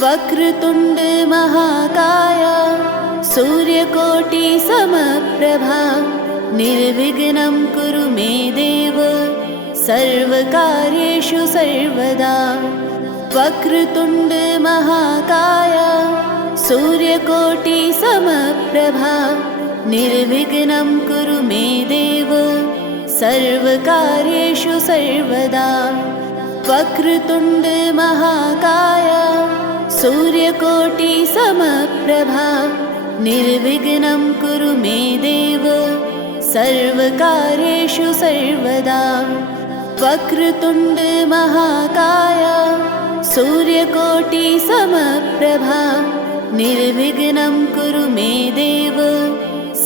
वक्रतुण्ड महाकाय सूर्यकोटि समप्रभा निर्विघ्नं कुरु मे देव सर्वकार्येषु सर्वदा। वक्रतुण्ड महाकाय सूर्यकोटि समप्रभा निर्विघ्नं कुरु मे देव सर्वकार्येषु सर्वदा। वक्रतुण्ड महाकाय सूर्यकोटि समप्रभा निर्विघ्नं कुरु मे देव सर्वकार्येषु सर्वदा। वक्रतुण्ड महाकाय सूर्यकोटि समप्रभा निर्विघ्नं कुरु मे देव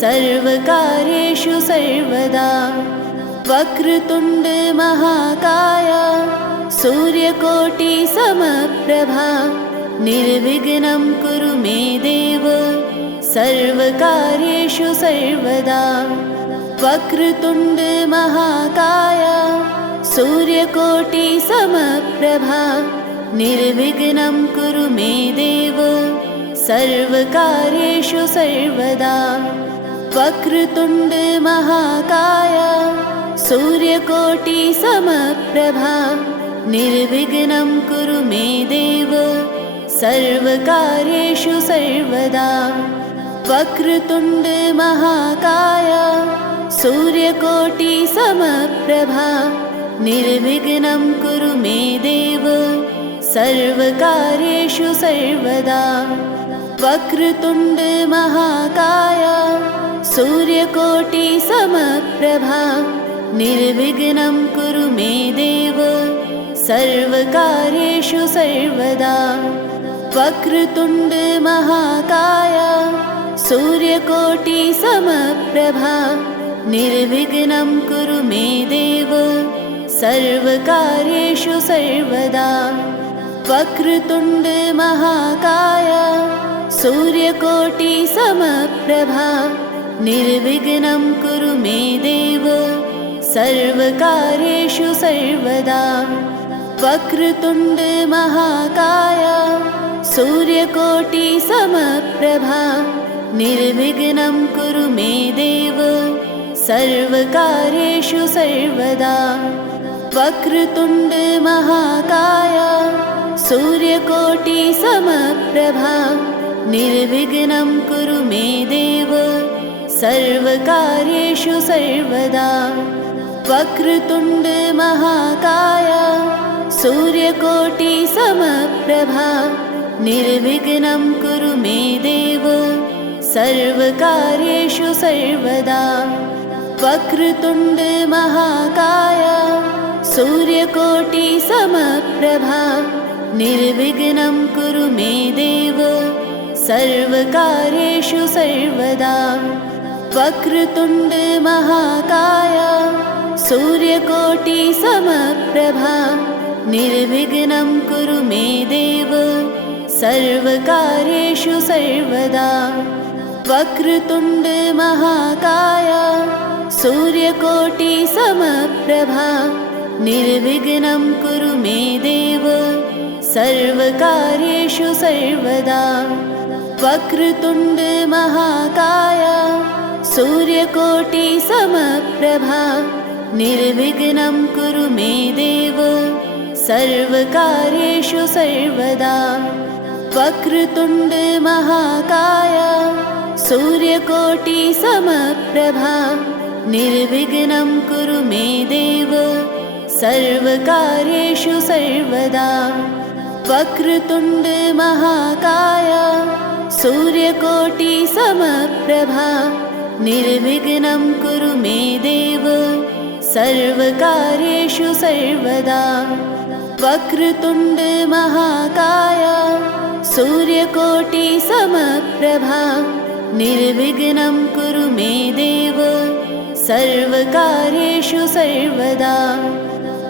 सर्वकार्येषु सर्वदा। वक्रतुण्ड महाकाय सूर्यकोटि समप्रभा निर्विघ्नं कुरु मे देव सर्वकार्येषु सर्वदा। वक्रतुण्ड महाकाय सूर्यकोटि समप्रभा निर्विघ्नं कुरु मे देव सर्वकार्येषु सर्वदा। वक्रतुण्ड महाकाय सूर्यकोटि समप्रभा निर्विघ्नं कुरु मे देव सर्वकार्येषु सर्वदा। वक्रतुण्ड महाकाय सूर्यकोटि समप्रभा निर्विघ्नं कुरु मे देव सर्वकार्येषु सर्वदा। वक्रतुण्ड महाकाय सूर्यकोटि समप्रभा निर्विघ्नं कुरु मे देव सर्वकार्येषु सर्वदा। वक्रतुण्ड महाकाय सूर्यकोटि समप्रभा निर्विघ्नं कुरु मे देव सर्वकार्येषु सर्वदा। वक्रतुण्ड महाकाय सूर्यकोटि समप्रभा निर्विघ्नं कुरु मे देव सर्वकार्येषु सर्वदा। वक्रतुण्ड महाकाय सूर्यकोटि समप्रभा निर्विघ्नं कुरु मे देव सर्वकार्येषु सर्वदा। वक्रतुण्ड महाकाय सूर्यकोटि समप्रभा निर्विघ्नं कुरु मे देव सर्वकार्येषु सर्वदा। वक्रतुण्ड महाकाय सूर्यकोटि समप्रभा निर्विघ्नं कुरु मे देव सर्वकार्येषु सर्वदा। वक्रतुण्ड महाकाय सूर्यकोटि समप्रभा निर्विघ्नं कुरु मे देव सर्वकार्येषु सर्वदा। वक्रतुण्ड महाकाय सूर्यकोटि समप्रभा निर्विघ्नं कुरु मे देव सर्वकार्येषु सर्वदा। वक्रतुण्ड महाकाय सूर्यकोटि समप्रभा निर्विघ्नं कुरु मे देव सर्वकार्येषु सर्वदा। वक्रतुण्ड महाकाय सूर्यकोटि समप्रभा निर्विघ्नं कुरु मे देव सर्वकार्येषु सर्वदा। वक्रतुण्ड महाकाय सूर्यकोटि समप्रभा निर्विघ्नं कुरु मे देव सर्वकार्येषु सर्वदा। वक्रतुण्ड महाकाय सूर्यकोटि समप्रभा निर्विघ्नं कुरु मे देव सर्वकार्येषु सर्वदा। वक्रतुण्ड महाकाय सूर्यकोटि समप्रभा निर्विघ्नं कुरु मे देव सर्वकार्येषु सर्वदा।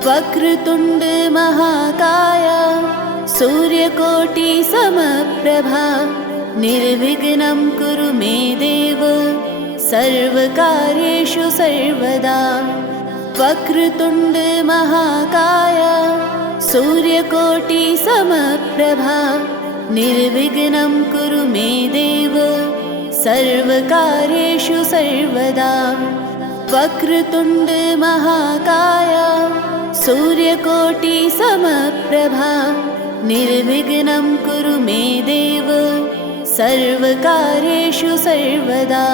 वक्रतुण्ड महाकाय सूर्यकोटि समप्रभा निर्विघ्नं कुरु मे देव सर्वकार्येषु सर्वदा। वक्रतुण्ड महाकाय सूर्यकोटि समप्रभा निर्विघ्नं कुरु मे देव सर्वकार्येषु सर्वदा वक्रतुण्ड महाकाय सूर्यकोटिसमप्रभा निर्विघ्नं कुरु मे देव सर्वकार्येषु सर्वदा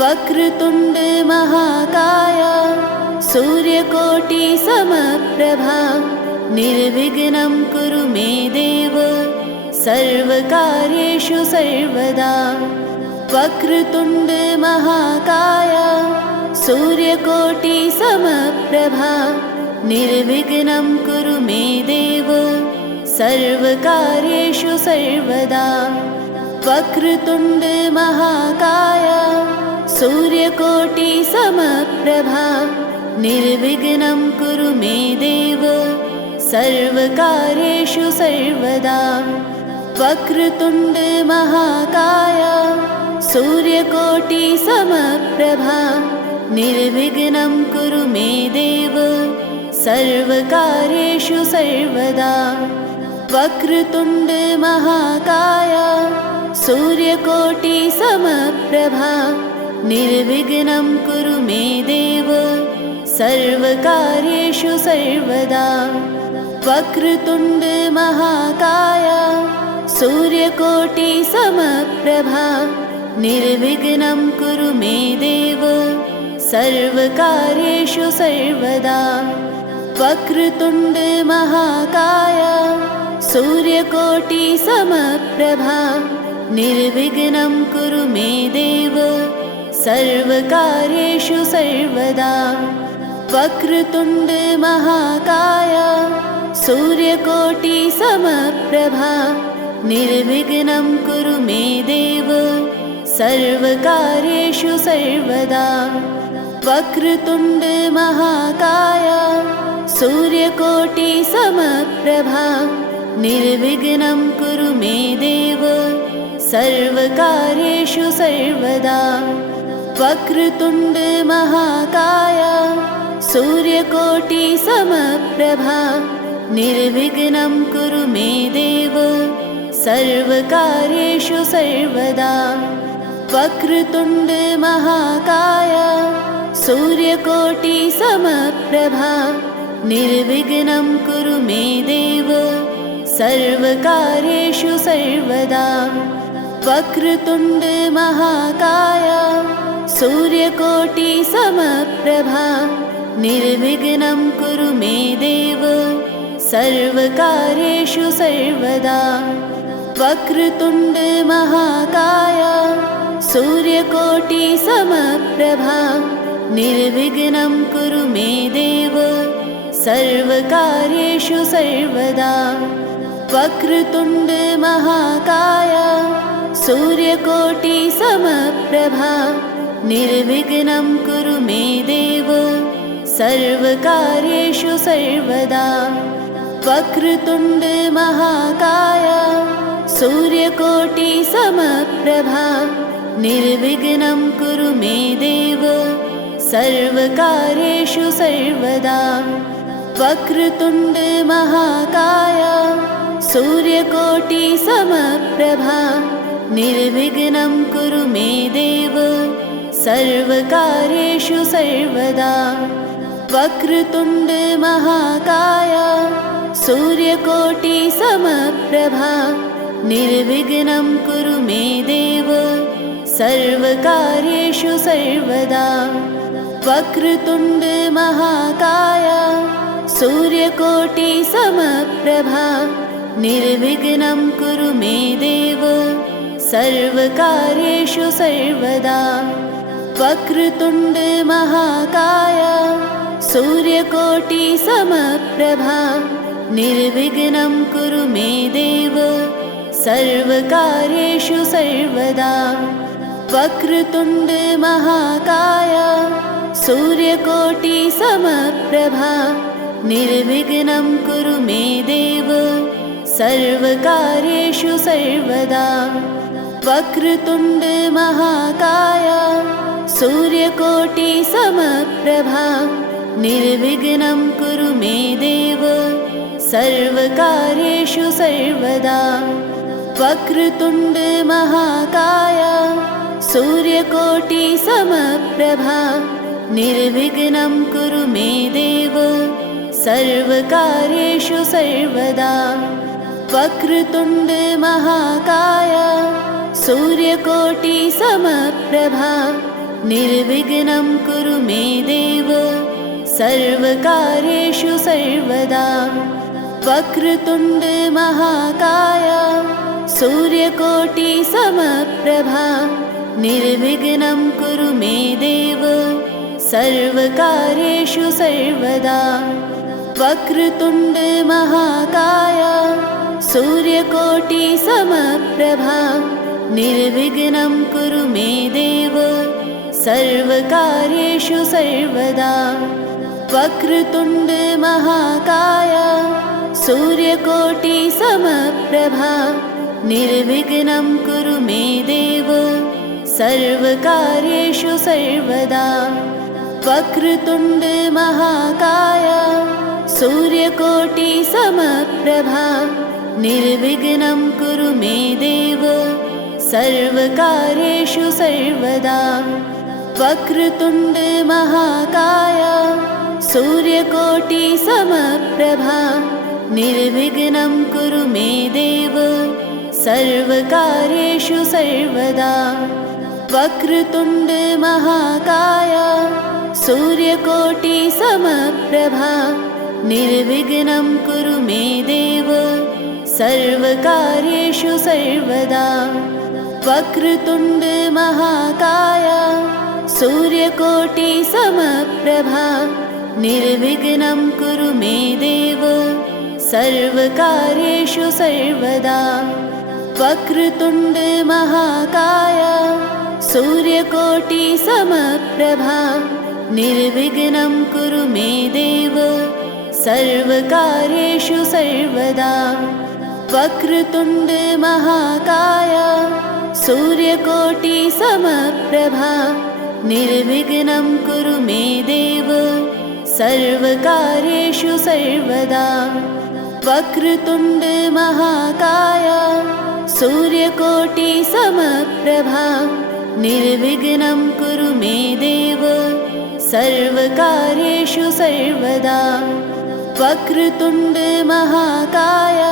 वक्रतुण्ड महाकाय सूर्यकोटिसमप्रभा निर्विघ्नं कुरु मे देव सर्वकार्येषु सर्वदा वक्रतुण्ड महाकाय सूर्यकोटिसमप्रभा निर्विघ्नं कुरु मे देव सर्वकार्येषु सर्वदा वक्रतुण्ड महाकाय सूर्यकोटिसमप्रभा निर्विघ्नं कुरु मे देव सर्वकार्येषु सर्वदा वक्रतुण्ड महाकाय सूर्यकोटिसमप्रभा निर्विघ्नं कुरु मे देव सर्वकार्येषु सर्वदा वक्रतुण्ड महाकाय सूर्यकोटिसमप्रभा निर्विघ्नं कुरु मे देव सर्वकार्येषु सर्वदा वक्रतुण्ड महाकाय सूर्यकोटिसमप्रभा निर्विघ्नं कुरु मे देव सर्वकार्येषु सर्वदा वक्रतुण्ड महाकाय सूर्यकोटिसमप्रभा निर्विघ्नं कुरु मे देव सर्वकार्येषु सर्वदा वक्रतुण्ड महाकाय सूर्यकोटिसमप्रभा निर्विघ्नं कुरु मे देव सर्वकार्येषु सर्वदा वक्रतुण्ड महाकाय सूर्यकोटिसमप्रभा निर्विघ्नं कुरु मे देव सर्वकार्येषु सर्वदा वक्रतुण्ड महाकाय सूर्यकोटिसमप्रभा निर्विघ्नं कुरु मे देव सर्वकार्येषु सर्वदा वक्रतुण्ड महाकाय सूर्यकोटिसमप्रभा निर्विघ्नं कुरु मे देव सर्वकार्येषु सर्वदा वक्रतुण्ड महाकाय सूर्यकोटिसमप्रभा निर्विघ्नं कुरु मे देव सर्वकार्येषु सर्वदा वक्रतुण्ड महाकाय सूर्यकोटिसमप्रभा निर्विघ्नं कुरु मे देव सर्वकार्येषु सर्वदा वक्रतुण्ड महाकाय सूर्यकोटिसमप्रभा निर्विघ्नं कुरु मे देव सर्वकार्येषु सर्वदा वक्रतुण्ड महाकाय सूर्यकोटिसमप्रभा निर्विघ्नं कुरु मे देव सर्वकार्येषु सर्वदा वक्रतुण्ड महाकाय सूर्यकोटिसमप्रभा निर्विघ्नं कुरु मे देव सर्वकार्येषु सर्वदा वक्रतुण्ड महाकाय सूर्यकोटिसमप्रभा निर्विघ्नं कुरु मे देव सर्वकार्येषु सर्वदा वक्रतुण्ड महाकाय सूर्यकोटिसमप्रभा निर्विघ्नं कुरु मे देव सर्वकार्येषु सर्वदा वक्रतुण्ड महाकाय सूर्यकोटिसमप्रभा निर्विघ्नं कुरु मे देव सर्वकार्येषु सर्वदा वक्रतुण्ड महाकाय सूर्यकोटिसमप्रभा निर्विघ्नं कुरु मे देव सर्वकार्येषु सर्वदा वक्रतुण्ड महाकाय सूर्यकोटिसमप्रभा निर्विघ्नं कुरु मे देव सर्वकार्येषु सर्वदा वक्रतुण्ड महाकाय सूर्यकोटि समप्रभा निर्विघ्नं कुरु मे देव सर्वकार्येषु सर्वदा। वक्रतुण्ड महाकाय सूर्यकोटि समप्रभा निर्विघ्नं कुरु मे देव सर्वकार्येषु सर्वदा। वक्रतुण्ड महाकाय सूर्यकोटि समप्रभा निर्विघ्नं कुरु मे देव सर्वकार्येषु सर्वदा। वक्रतुण्ड महाकाय सूर्यकोटि समप्रभा निर्विघ्नं कुरु मे देव सर्वकार्येषु सर्वदा। वक्रतुण्ड महाकाय सूर्यकोटि समप्रभा निर्विघ्नं कुरु मे देव सर्वकार्येषु सर्वदा। वक्रतुण्ड महाकाय सूर्यकोटि समप्रभा निर्विघ्नं कुरु मे देव सर्वकार्येषु सर्वदा। वक्रतुण्ड महाकाय सूर्यकोटि समप्रभा निर्विघ्नं कुरु मे देव सर्वकार्येषु सर्वदा। वक्रतुण्ड महाकाय सूर्यकोटि समप्रभा निर्विघ्नं कुरु मे देव सर्वकार्येषु सर्वदा। वक्रतुण्ड महाकाय सूर्यकोटि समप्रभा निर्विघ्नं कुरु मे देव सर्वकार्येषु सर्वदा। वक्रतुण्ड महाकाय सूर्यकोटि समप्रभा निर्विघ्नं कुरु मे देव सर्वकार्येषु सर्वदा। वक्रतुण्ड महाकाय सूर्यकोटि समप्रभा निर्विघ्नं कुरु मे देव सर्वकार्येषु सर्वदा। वक्रतुण्ड महाकाय सूर्यकोटि समप्रभा निर्विघ्नं कुरु मे देव सर्वकार्येषु सर्वदा। वक्रतुण्ड महाकाय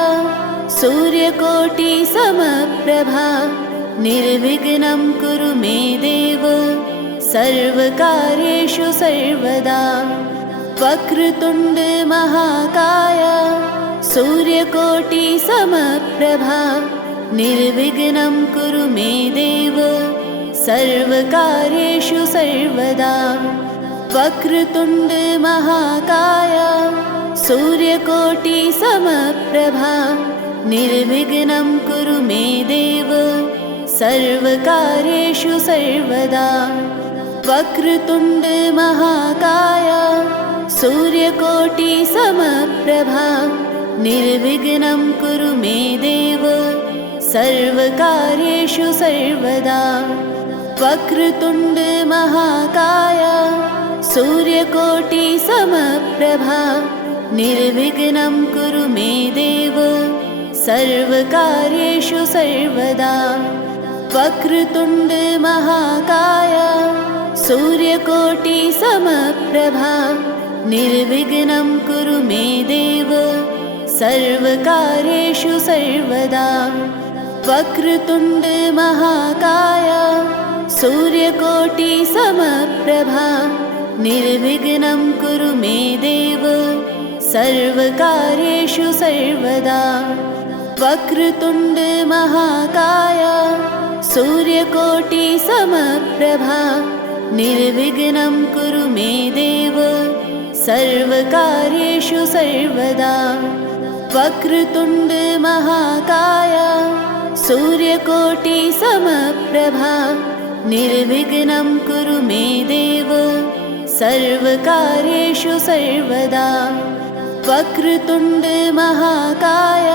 सूर्यकोटि समप्रभा निर्विघ्नं कुरु मे देव सर्वकार्येषु सर्वदा। वक्रतुण्ड महाकाय सूर्यकोटि समप्रभा निर्विघ्नं कुरु मे देव सर्वकार्येषु सर्वदा। वक्रतुण्ड महाकाय सूर्यकोटि समप्रभा निर्विघ्नं कुरु मे देव सर्वकार्येषु सर्वदा। वक्रतुण्ड महाकाय सूर्यकोटि समप्रभा निर्विघ्नं कुरु मे देव सर्वकार्येषु सर्वदा। वक्रतुण्ड महाकाय सूर्यकोटि समप्रभा निर्विघ्नं कुरु मे देव सर्वकार्येषु सर्वदा। वक्रतुण्ड महाकाय सूर्यकोटि समप्रभा निर्विघ्नं कुरु मे देव सर्वकार्येषु सर्वदा। वक्रतुण्ड महाकाय सूर्यकोटि समप्रभा निर्विघ्नं कुरु मे देव सर्वकार्येषु सर्वदा। वक्रतुण्ड महाकाय सूर्यकोटि समप्रभा निर्विघ्नं कुरु मे देव सर्वकार्येषु सर्वदा। वक्रतुण्ड महाकाय सूर्यकोटि समप्रभा निर्विघ्नं कुरु मे देव सर्वकार्येषु सर्वदा। वक्रतुण्ड महाकाय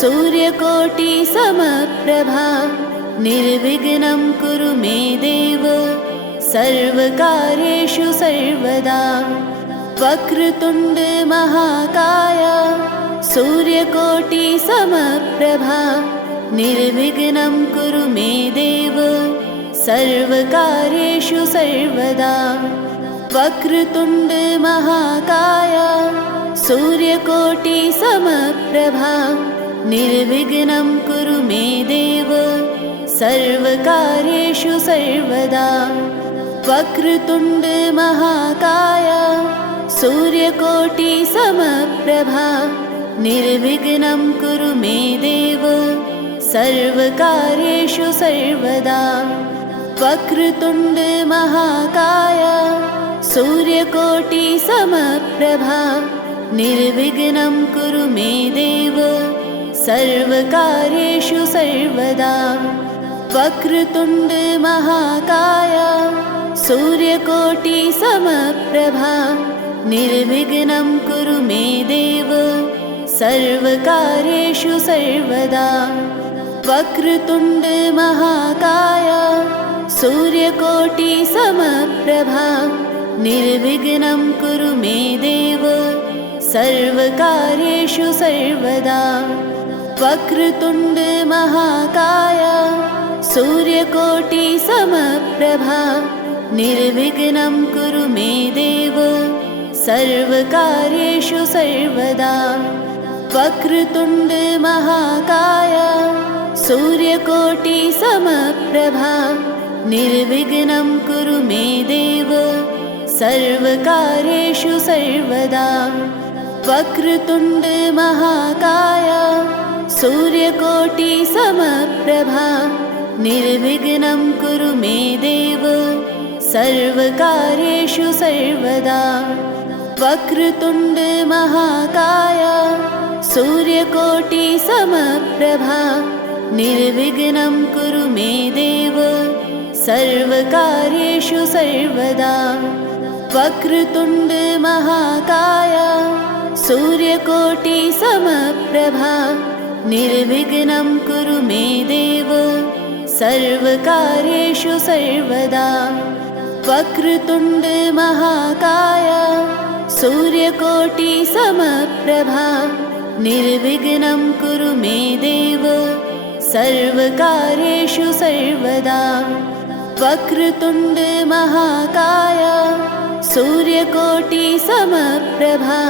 सूर्यकोटि समप्रभा निर्विघ्नं कुरु मे देव सर्वकार्येषु सर्वदा। वक्रतुण्ड महाकाय सूर्यकोटि समप्रभा निर्विघ्नं कुरु मे देव सर्वकार्येषु सर्वदा वक्रतुण्ड महाकाय सूर्यकोटिसमप्रभा निर्विघ्नं कुरु मे देव सर्वकार्येषु सर्वदा वक्रतुण्ड महाकाय सूर्यकोटिसमप्रभा निर्विघ्नं कुरु मे देव सर्वकार्येषु सर्वदा वक्रतुण्ड महाकाय सूर्यकोटिसमप्रभा निर्विघ्नं कुरु मे देव सर्वकार्येषु सर्वदा वक्रतुण्ड महाकाय सूर्यकोटिसमप्रभा निर्विघ्नं कुरु मे देव सर्वकार्येषु सर्वदा वक्रतुण्ड महाकाय सूर्यकोटिसमप्रभा निर्विघ्नं कुरु मे देव सर्वकार्येषु सर्वदा वक्रतुण्ड महाकाय सूर्यकोटिसमप्रभा निर्विघ्नं कुरु मे देव सर्वकार्येषु सर्वदा वक्रतुण्ड महाकाय सूर्यकोटिसमप्रभा निर्विघ्नं कुरु मे देव सर्वकार्येषु सर्वदा वक्रतुण्ड महाकाय सूर्यकोटिसमप्रभा निर्विघ्नं कुरु मे देव सर्वकार्येषु सर्वदा वक्रतुण्ड महाकाय सूर्यकोटिसमप्रभा निर्विघ्नं कुरु मे देव सर्वकार्येषु सर्वदा वक्रतुण्ड महाकाय सूर्यकोटिसमप्रभा निर्विघ्नं कुरु मे देव सर्वकार्येषु सर्वदा वक्रतुण्ड महाकाय सूर्यकोटिसमप्रभा निर्विघ्नं कुरु मे देव सर्वकार्येषु सर्वदा वक्रतुण्ड महाकाय सूर्यकोटिसमप्रभा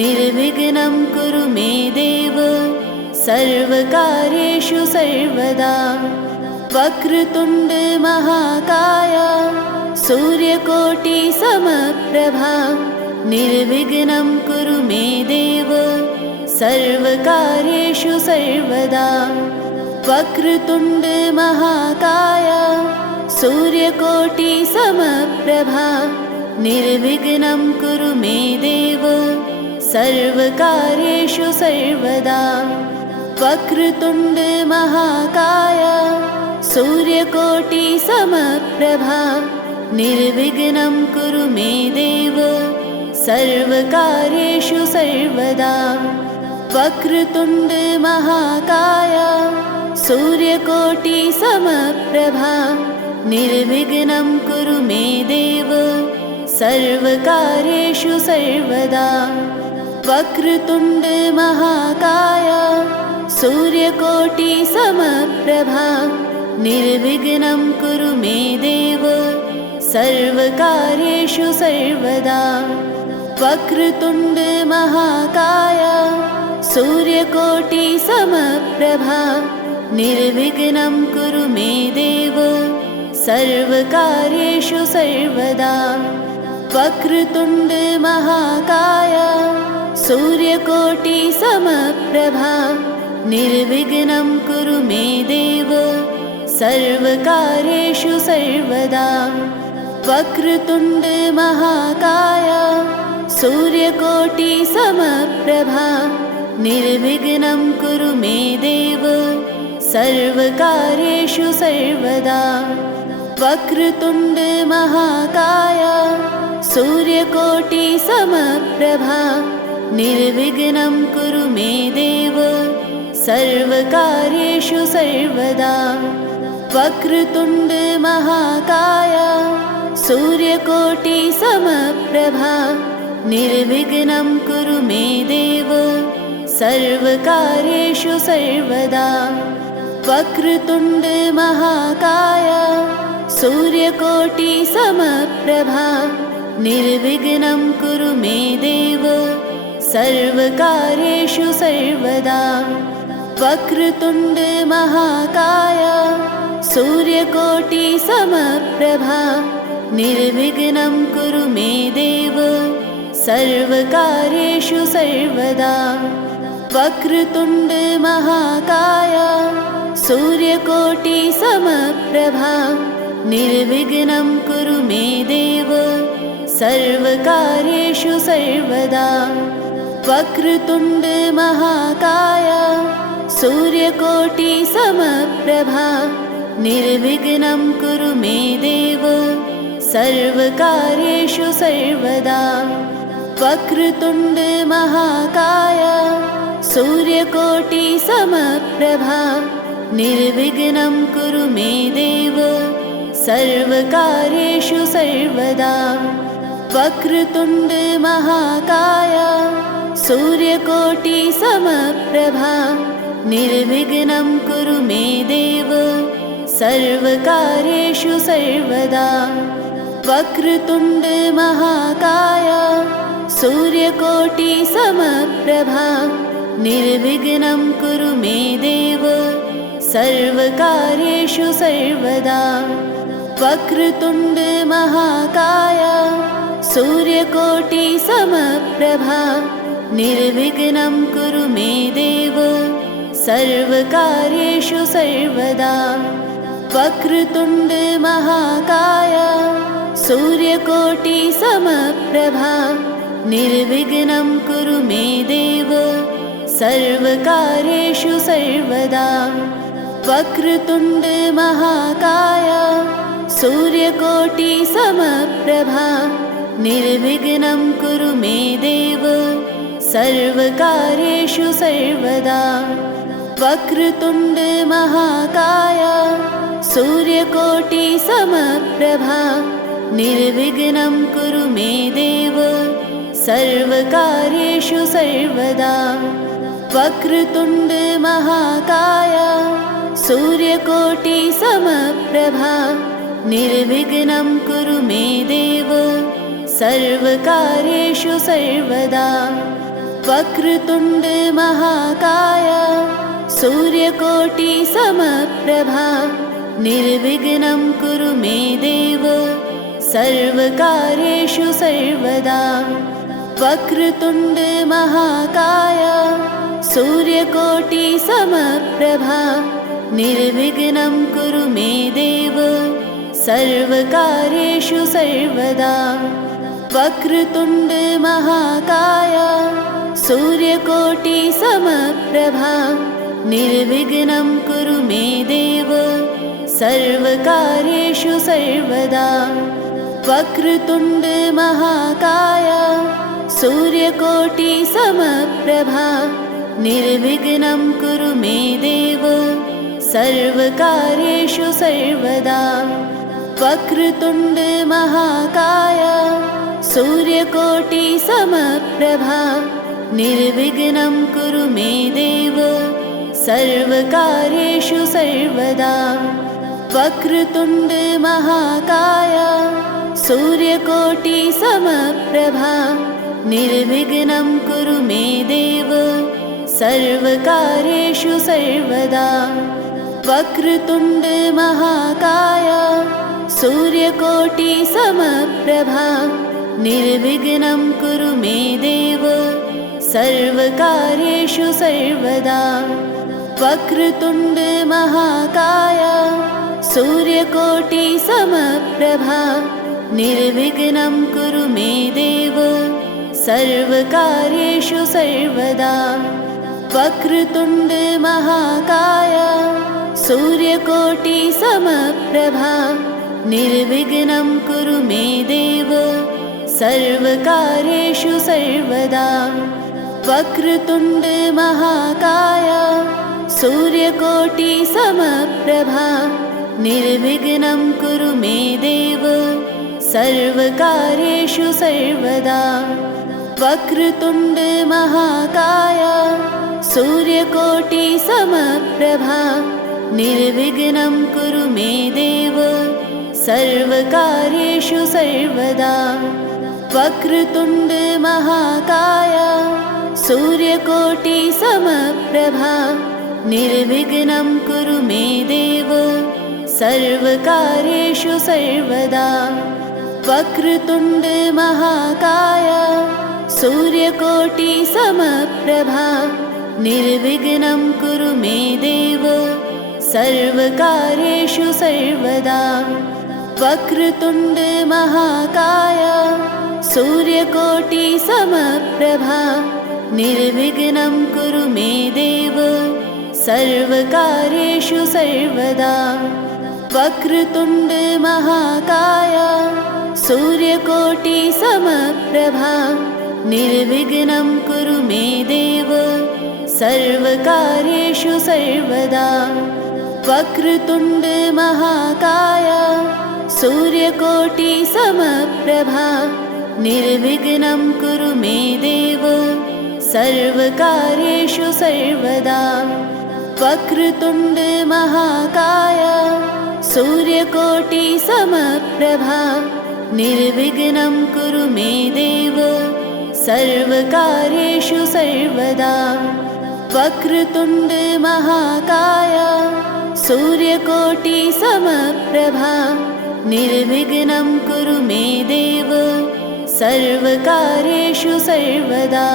निर्विघ्नं कुरु मे देव सर्वकार्येषु सर्वदा वक्रतुण्ड महाकाय सूर्यकोटिसमप्रभा निर्विघ्नं कुरु मे देव सर्वकार्येषु सर्वदा वक्रतुण्ड महाकाय सूर्यकोटिसमप्रभा निर्विघ्नं कुरु मे देव सर्वकार्येषु सर्वदा वक्रतुण्ड महाकाय सूर्यकोटिसमप्रभा निर्विघ्नं कुरु मे देव सर्वकार्येषु सर्वदा वक्रतुण्ड महाकाय सूर्यकोटिसमप्रभा निर्विघ्नं कुरु मे देव सर्वकार्येषु सर्वदा वक्रतुण्ड महाकाय सूर्यकोटिसमप्रभा निर्विघ्नं कुरु मे देव सर्वकार्येषु सर्वदा वक्रतुण्ड महाकाय सूर्यकोटिसमप्रभा निर्विघ्नं कुरु मे देव सर्वकार्येषु सर्वदा वक्रतुण्ड महाकाय सूर्यकोटिसमप्रभा निर्विघ्नं कुरु मे देव सर्वकार्येषु सर्वदा वक्रतुण्ड महाकाय सूर्यकोटिसमप्रभा निर्विघ्नं कुरु मे देव सर्वकार्येषु सर्वदा वक्रतुण्ड महाकाय सूर्यकोटिसमप्रभा निर्विघ्नं कुरु मे देव सर्वकार्येषु सर्वदा वक्रतुण्ड महाकाय सूर्यकोटिसमप्रभा निर्विघ्नं कुरु मे देव सर्वकार्येषु सर्वदा वक्रतुण्ड महाकाय सूर्यकोटि समप्रभा निर्विघ्नं कुरु मे देव सर्वकार्येषु सर्वदा। वक्रतुण्ड महाकाय सूर्यकोटि समप्रभा निर्विघ्नं कुरु मे देव सर्वकार्येषु सर्वदा। वक्रतुण्ड महाकाय सूर्यकोटि समप्रभा निर्विघ्नं कुरु मे देव सर्वकार्येषु सर्वदा। वक्रतुण्ड महाकाय सूर्यकोटि समप्रभा निर्विघ्नं कुरु मे देव सर्वकार्येषु सर्वदा। वक्रतुण्ड महाकाय सूर्यकोटि समप्रभा निर्विघ्नं कुरु मे देव सर्वकार्येषु सर्वदा। वक्रतुण्ड महाकाय सूर्यकोटि समप्रभा निर्विघ्नं कुरु मे देव सर्वकार्येषु सर्वदा। वक्रतुण्ड महाकाय सूर्यकोटि समप्रभा निर्विघ्नं कुरु मे देव सर्वकार्येषु सर्वदा। वक्रतुण्ड महाकाय सूर्यकोटि समप्रभा निर्विघ्नं कुरु मे देव सर्वकार्येषु सर्वदा। वक्रतुण्ड महाकाय सूर्यकोटि समप्रभा निर्विघ्नं कुरु मे देव सर्वकार्येषु सर्वदा। वक्रतुण्ड महाकाय सूर्यकोटि समप्रभा निर्विघ्नं कुरु मे देव सर्वकार्येषु सर्वदा। वक्रतुण्ड महाकाय सूर्यकोटि समप्रभा निर्विघ्नं कुरु मे देव सर्वकार्येषु सर्वदा। वक्रतुण्ड महाकाय सूर्यकोटि समप्रभा निर्विघ्नं कुरु मे देव सर्वकार्येषु सर्वदा। वक्रतुण्ड महाकाय सूर्यकोटि समप्रभा निर्विघ्नं कुरु मे देव सर्वकार्येषु सर्वदा। वक्रतुण्ड महाकाय सूर्यकोटि समप्रभा निर्विघ्नं कुरु मे देव सर्वकार्येषु सर्वदा। वक्रतुण्ड महाकाय सूर्यकोटि समप्रभा निर्विघ्नं कुरु मे देव सर्वकार्येषु सर्वदा। वक्रतुण्ड महाकाय सूर्यकोटि समप्रभा निर्विघ्नं कुरु मे देव सर्वकार्येषु सर्वदा। वक्रतुण्ड महाकाय सूर्यकोटि समप्रभा निर्विघ्नं कुरु मे देव सर्वकार्येषु सर्वदा। वक्रतुण्ड महाकाय सूर्यकोटि समप्रभा निर्विघ्नं कुरु मे देव सर्वकार्येषु सर्वदा। वक्रतुण्ड महाकाय सूर्यकोटि समप्रभा निर्विघ्नं कुरु मे देव सर्वकार्येषु सर्वदा। वक्रतुण्ड महाकाय सूर्यकोटि समप्रभा निर्विघ्नं कुरु मे देव सर्वकार्येषु सर्वदा। वक्रतुण्ड महाकाय सूर्यकोटि समप्रभा निर्विघ्नं कुरु मे देव सर्वकार्येषु सर्वदा। वक्रतुण्ड महाकाय सूर्यकोटि समप्रभा निर्विघ्नं कुरु मे देव सर्वकार्येषु सर्वदा। वक्रतुण्ड महाकाय सूर्यकोटि समप्रभा निर्विघ्नं कुरु मे देव सर्वकार्येषु सर्वदा वक्रतुण्ड महाकाय सूर्यकोटिसमप्रभा निर्विघ्नं कुरु मे देव सर्वकार्येषु सर्वदा वक्रतुण्ड महाकाय सूर्यकोटिसमप्रभा निर्विघ्नं कुरु मे देव सर्वकार्येषु सर्वदा वक्रतुण्ड महाकाय सूर्यकोटिसमप्रभा निर्विघ्नं कुरु मे देव सर्वकार्येषु सर्वदा वक्रतुण्ड महाकाय सूर्यकोटिसमप्रभा निर्विघ्नं कुरु मे देव सर्वकार्येषु सर्वदा वक्रतुण्ड महाकाय सूर्यकोटिसमप्रभा निर्विघ्नं कुरु मे देव सर्वकार्येषु सर्वदा वक्रतुण्ड महाकाय सूर्यकोटिसमप्रभा निर्विघ्नं कुरु मे देव सर्वकार्येषु सर्वदा वक्रतुण्ड महाकाय सूर्यकोटिसमप्रभा निर्विघ्नं कुरु मे देव सर्वकार्येषु सर्वदा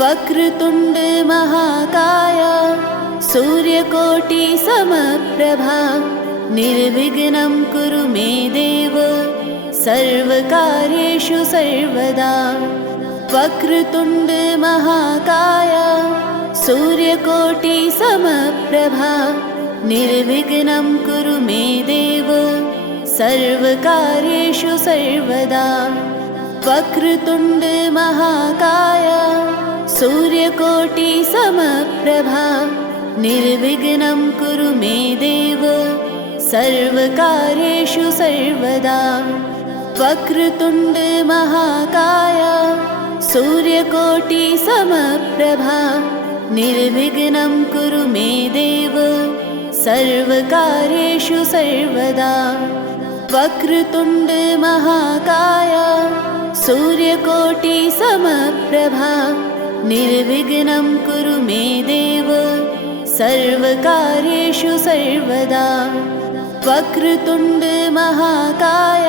वक्रतुण्ड महाकाय सूर्यकोटिसमप्रभा निर्विघ्नं कुरु मे देव सर्वकार्येषु सर्वदा वक्रतुण्ड महाकाय सूर्यकोटिसमप्रभा निर्विघ्नं कुरु मे देव सर्वकार्येषु सर्वदा वक्रतुण्ड महाकाय सूर्यकोटिसमप्रभा निर्विघ्नं कुरु मे देव सर्वकार्येषु सर्वदा वक्रतुण्ड महाकाय सूर्यकोटिसमप्रभा निर्विघ्नं कुरु मे देव सर्वकार्येषु सर्वदा वक्रतुण्ड महाकाय सूर्यकोटिसमप्रभा निर्विघ्नं कुरु मे देव सर्वकार्येषु सर्वदा वक्रतुण्ड महाकाय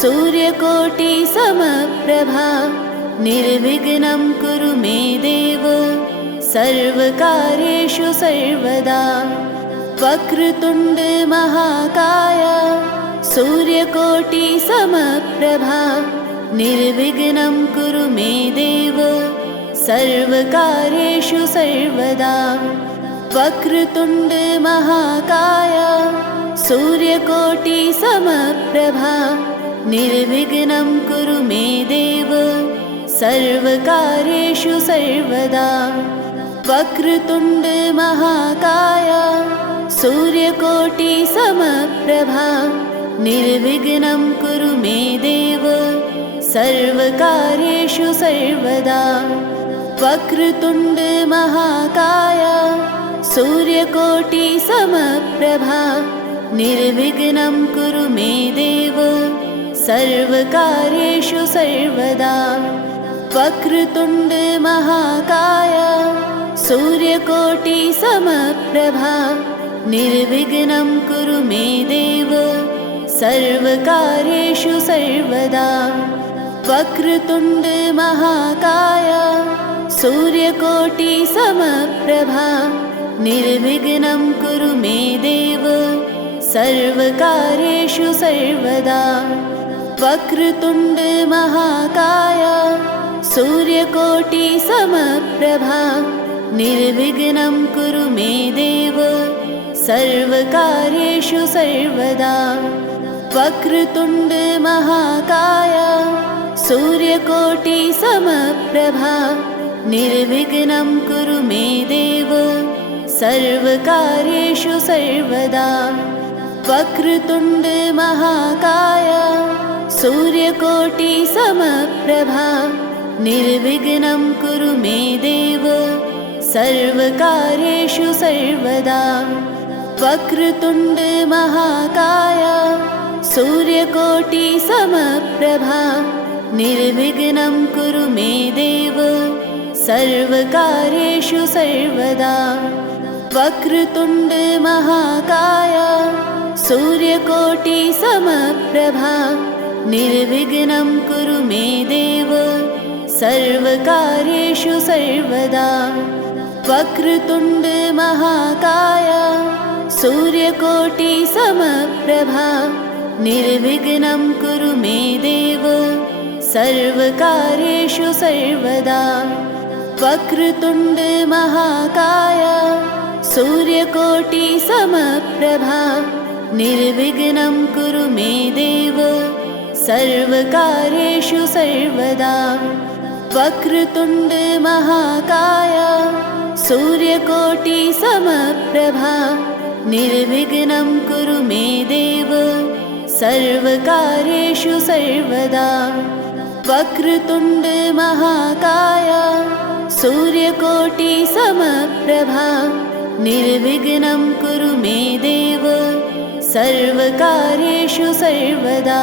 सूर्यकोटिसमप्रभा निर्विघ्नं कुरु मे देव सर्वकार्येषु सर्वदा वक्रतुण्ड महाकाय सूर्यकोटिसमप्रभा निर्विघ्नं कुरु मे देव सर्वकार्येषु सर्वदा वक्रतुण्ड महाकाय सूर्यकोटिसमप्रभा निर्विघ्नं कुरु मे देव सर्वकार्येषु सर्वदा वक्रतुण्ड महाकाय सूर्यकोटिसमप्रभा निर्विघ्नं कुरु मे देव सर्वकार्येषु सर्वदा वक्रतुण्ड महाकाय सूर्यकोटिसमप्रभा निर्विघ्नं कुरु मे देव सर्वकार्येषु सर्वदा वक्रतुण्ड महाकाय सूर्यकोटिसमप्रभा निर्विघ्नं कुरु मे देव सर्वकार्येषु सर्वदा वक्रतुण्ड महाकाय सूर्यकोटिसमप्रभा निर्विघ्नं कुरु मे देव सर्वकार्येषु सर्वदा वक्रतुण्ड महाकाय सूर्यकोटिसमप्रभा निर्विघ्नं कुरु मे देव सर्वकार्येषु सर्वदा वक्रतुण्ड महाकाय सूर्यकोटिसमप्रभा निर्विघ्नं कुरु मे देव सर्वकार्येषु सर्वदा वक्रतुण्ड महाकाय सूर्यकोटिसमप्रभा निर्विघ्नं कुरु मे देव सर्वकार्येषु सर्वदा वक्रतुण्ड महाकाय सूर्यकोटि समप्रभा निर्विघ्नं कुरु मे देव सर्वकार्येषु सर्वदा। वक्रतुण्ड महाकाय सूर्यकोटि समप्रभा निर्विघ्नं कुरु मे देव सर्वकार्येषु सर्वदा। वक्रतुण्ड महाकाय सूर्यकोटि समप्रभा निर्विघ्नं कुरु मे देव सर्वकार्येषु सर्वदा। वक्रतुण्ड महाकाय सूर्यकोटि समप्रभा निर्विघ्नं कुरु मे देव सर्वकार्येषु सर्वदा। वक्रतुण्ड महाकाय सूर्यकोटि समप्रभा निर्विघ्नं कुरु मे देव सर्वकार्येषु सर्वदा। वक्रतुण्ड महाकाय सूर्यकोटि समप्रभा निर्विघ्नं कुरु मे देव सर्वकार्येषु सर्वदा।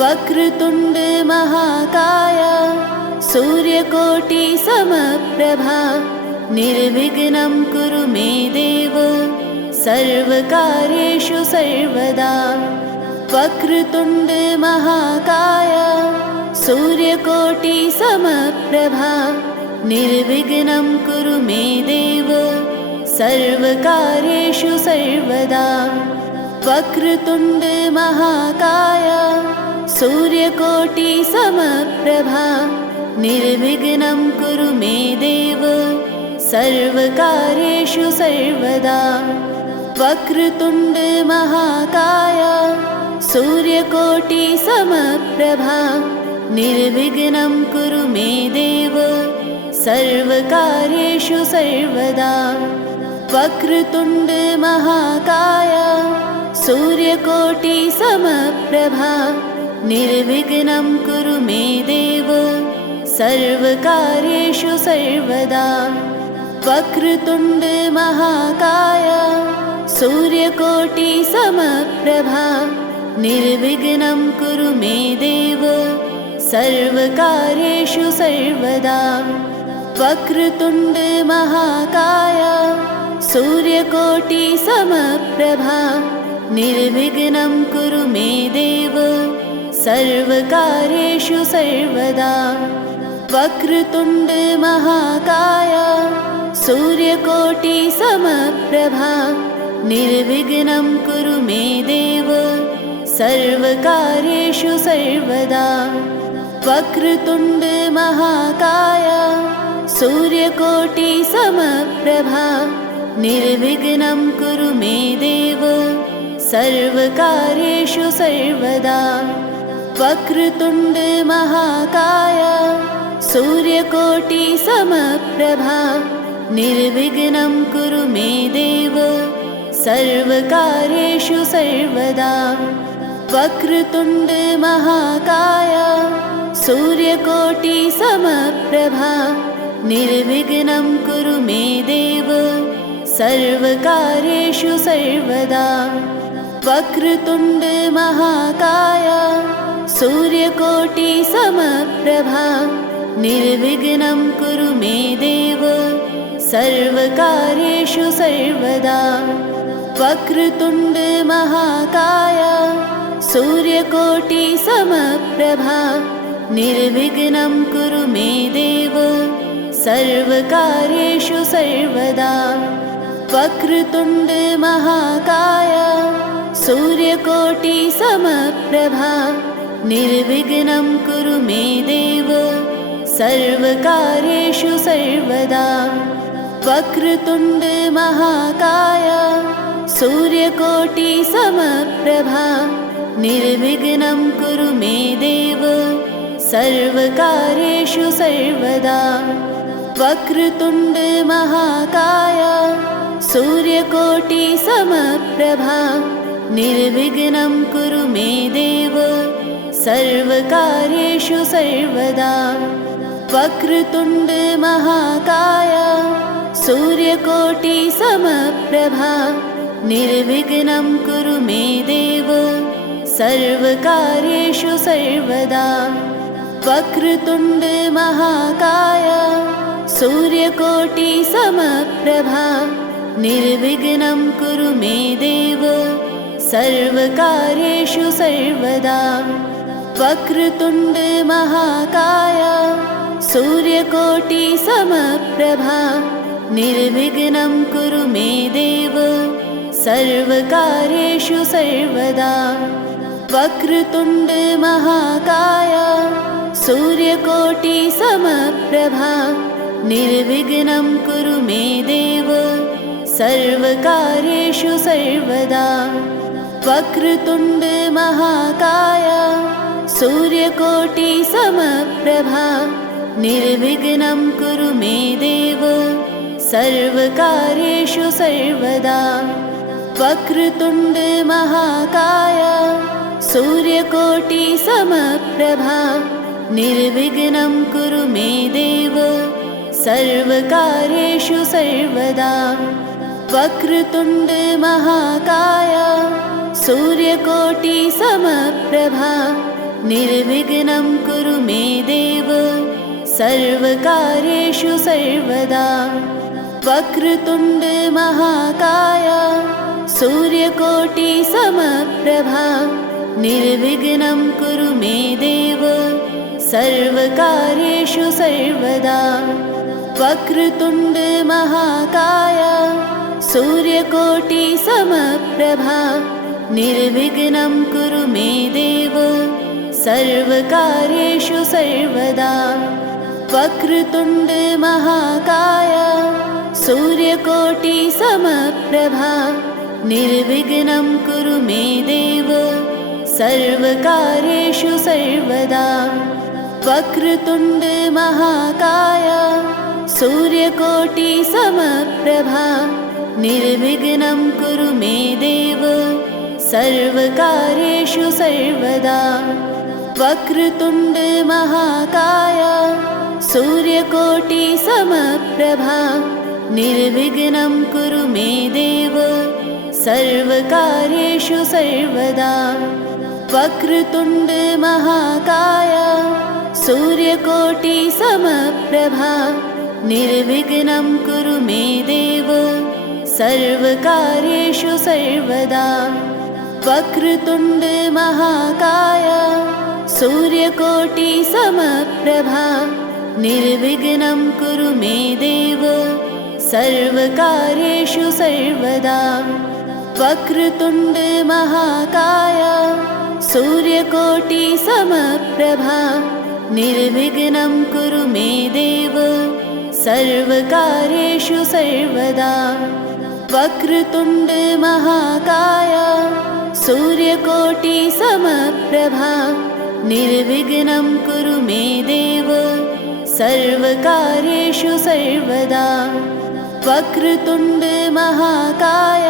वक्रतुण्ड महाकाय सूर्यकोटि समप्रभा निर्विघ्नं कुरु मे देव सर्वकार्येषु सर्वदा। वक्रतुण्ड महाकाय सूर्यकोटि समप्रभा निर्विघ्नं कुरु मे देव सर्वकार्येषु सर्वदा। वक्रतुण्ड महाकाय सूर्यकोटि समप्रभा निर्विघ्नं कुरु मे देव सर्वकार्येषु सर्वदा। वक्रतुण्ड महाकाय सूर्यकोटि समप्रभा निर्विघ्नं कुरु मे देव सर्वकार्येषु सर्वदा। वक्रतुण्ड महाकाय सूर्यकोटि समप्रभा निर्विघ्नं कुरु मे देव सर्वकार्येषु सर्वदा। वक्रतुण्ड महाकाय सूर्यकोटि समप्रभा निर्विघ्नं कुरु मे देव सर्वकार्येषु सर्वदा। वक्रतुण्ड महाकाय सूर्यकोटि समप्रभा निर्विघ्नं कुरु मे देव सर्वकार्येषु सर्वदा। वक्रतुण्ड महाकाय सूर्यकोटि समप्रभा निर्विघ्नं कुरु मे देव सर्वकार्येषु सर्वदा। वक्रतुण्ड महाकाय सूर्यकोटि समप्रभा निर्विघ्नं कुरु मे देव सर्वकार्येषु सर्वदा। वक्रतुण्ड महाकाय सूर्यकोटि समप्रभा निर्विघ्नं कुरु मे देव सर्वकार्येषु सर्वदा। वक्रतुण्ड महाकाय सूर्यकोटि समप्रभा निर्विघ्नं कुरु मे देव सर्वकार्येषु सर्वदा। वक्रतुण्ड महाकाय सूर्यकोटि समप्रभा निर्विघ्नं कुरु मे देव सर्वकार्येषु सर्वदा। वक्रतुण्ड महाकाय सूर्यकोटि समप्रभा निर्विघ्नं कुरु मे देव सर्वकार्येषु सर्वदा। वक्रतुण्ड महाकाय सूर्यकोटि समप्रभा निर्विघ्नं कुरु मे देव सर्वकार्येषु सर्वदा। वक्रतुण्ड महाकाय सूर्यकोटि समप्रभा निर्विघ्नं कुरु मे देव सर्वकार्येषु सर्वदा। वक्रतुण्ड महाकाय सूर्यकोटि समप्रभा निर्विघ्नं कुरु मे देव सर्वकार्येषु सर्वदा। वक्रतुण्ड महाकाय सूर्यकोटि समप्रभा निर्विघ्नं कुरु मे देव सर्वकार्येषु सर्वदा वक्रतुण्ड महाकाय सूर्यकोटिसमप्रभा निर्विघ्नं कुरु मे देव सर्वकार्येषु सर्वदा वक्रतुण्ड महाकाय सूर्यकोटिसमप्रभा निर्विघ्नं कुरु मे देव सर्वकार्येषु सर्वदा वक्रतुण्ड महाकाय सूर्यकोटिसमप्रभा निर्विघ्नं कुरु मे देव सर्वकार्येषु सर्वदा वक्रतुण्ड महाकाय सूर्यकोटिसमप्रभा निर्विघ्नं कुरु मे देव सर्वकार्येषु सर्वदा वक्रतुण्ड महाकाय सूर्यकोटिसमप्रभा निर्विघ्नं कुरु मे देव सर्वकार्येषु सर्वदा वक्रतुण्ड महाकाय सूर्यकोटिसमप्रभा निर्विघ्नं कुरु मे देव सर्वकार्येषु सर्वदा वक्रतुण्ड महाकाय सूर्यकोटिसमप्रभा निर्विघ्नं कुरु मे देव सर्वकार्येषु सर्वदा वक्रतुण्ड महाकाय सूर्यकोटिसमप्रभा निर्विघ्नं कुरु मे देव सर्वकार्येषु सर्वदा वक्रतुण्ड महाकाय सूर्यकोटिसमप्रभा निर्विघ्नं कुरु मे देव सर्वकार्येषु सर्वदा वक्रतुण्ड महाकाय सूर्यकोटिसमप्रभा निर्विघ्नं कुरु मे देव सर्वकार्येषु सर्वदा वक्रतुण्ड महाकाय सूर्यकोटिसमप्रभा निर्विघ्नं कुरु मे देव सर्वकार्येषु सर्वदा वक्रतुण्ड महाकाय सूर्यकोटिसमप्रभा निर्विघ्नं कुरु मे देव सर्वकार्येषु सर्वदा वक्रतुण्ड महाकाय सूर्यकोटिसमप्रभा निर्विघ्नं कुरु मे देव सर्वकार्येषु सर्वदा वक्रतुण्ड महाकाय सूर्यकोटिसमप्रभा निर्विघ्नं कुरु मे देव सर्वकार्येषु सर्वदा वक्रतुण्ड महाकाय सूर्यकोटिसमप्रभा निर्विघ्नं कुरु मे देव सर्वकार्येषु सर्वदा वक्रतुण्ड महाकाय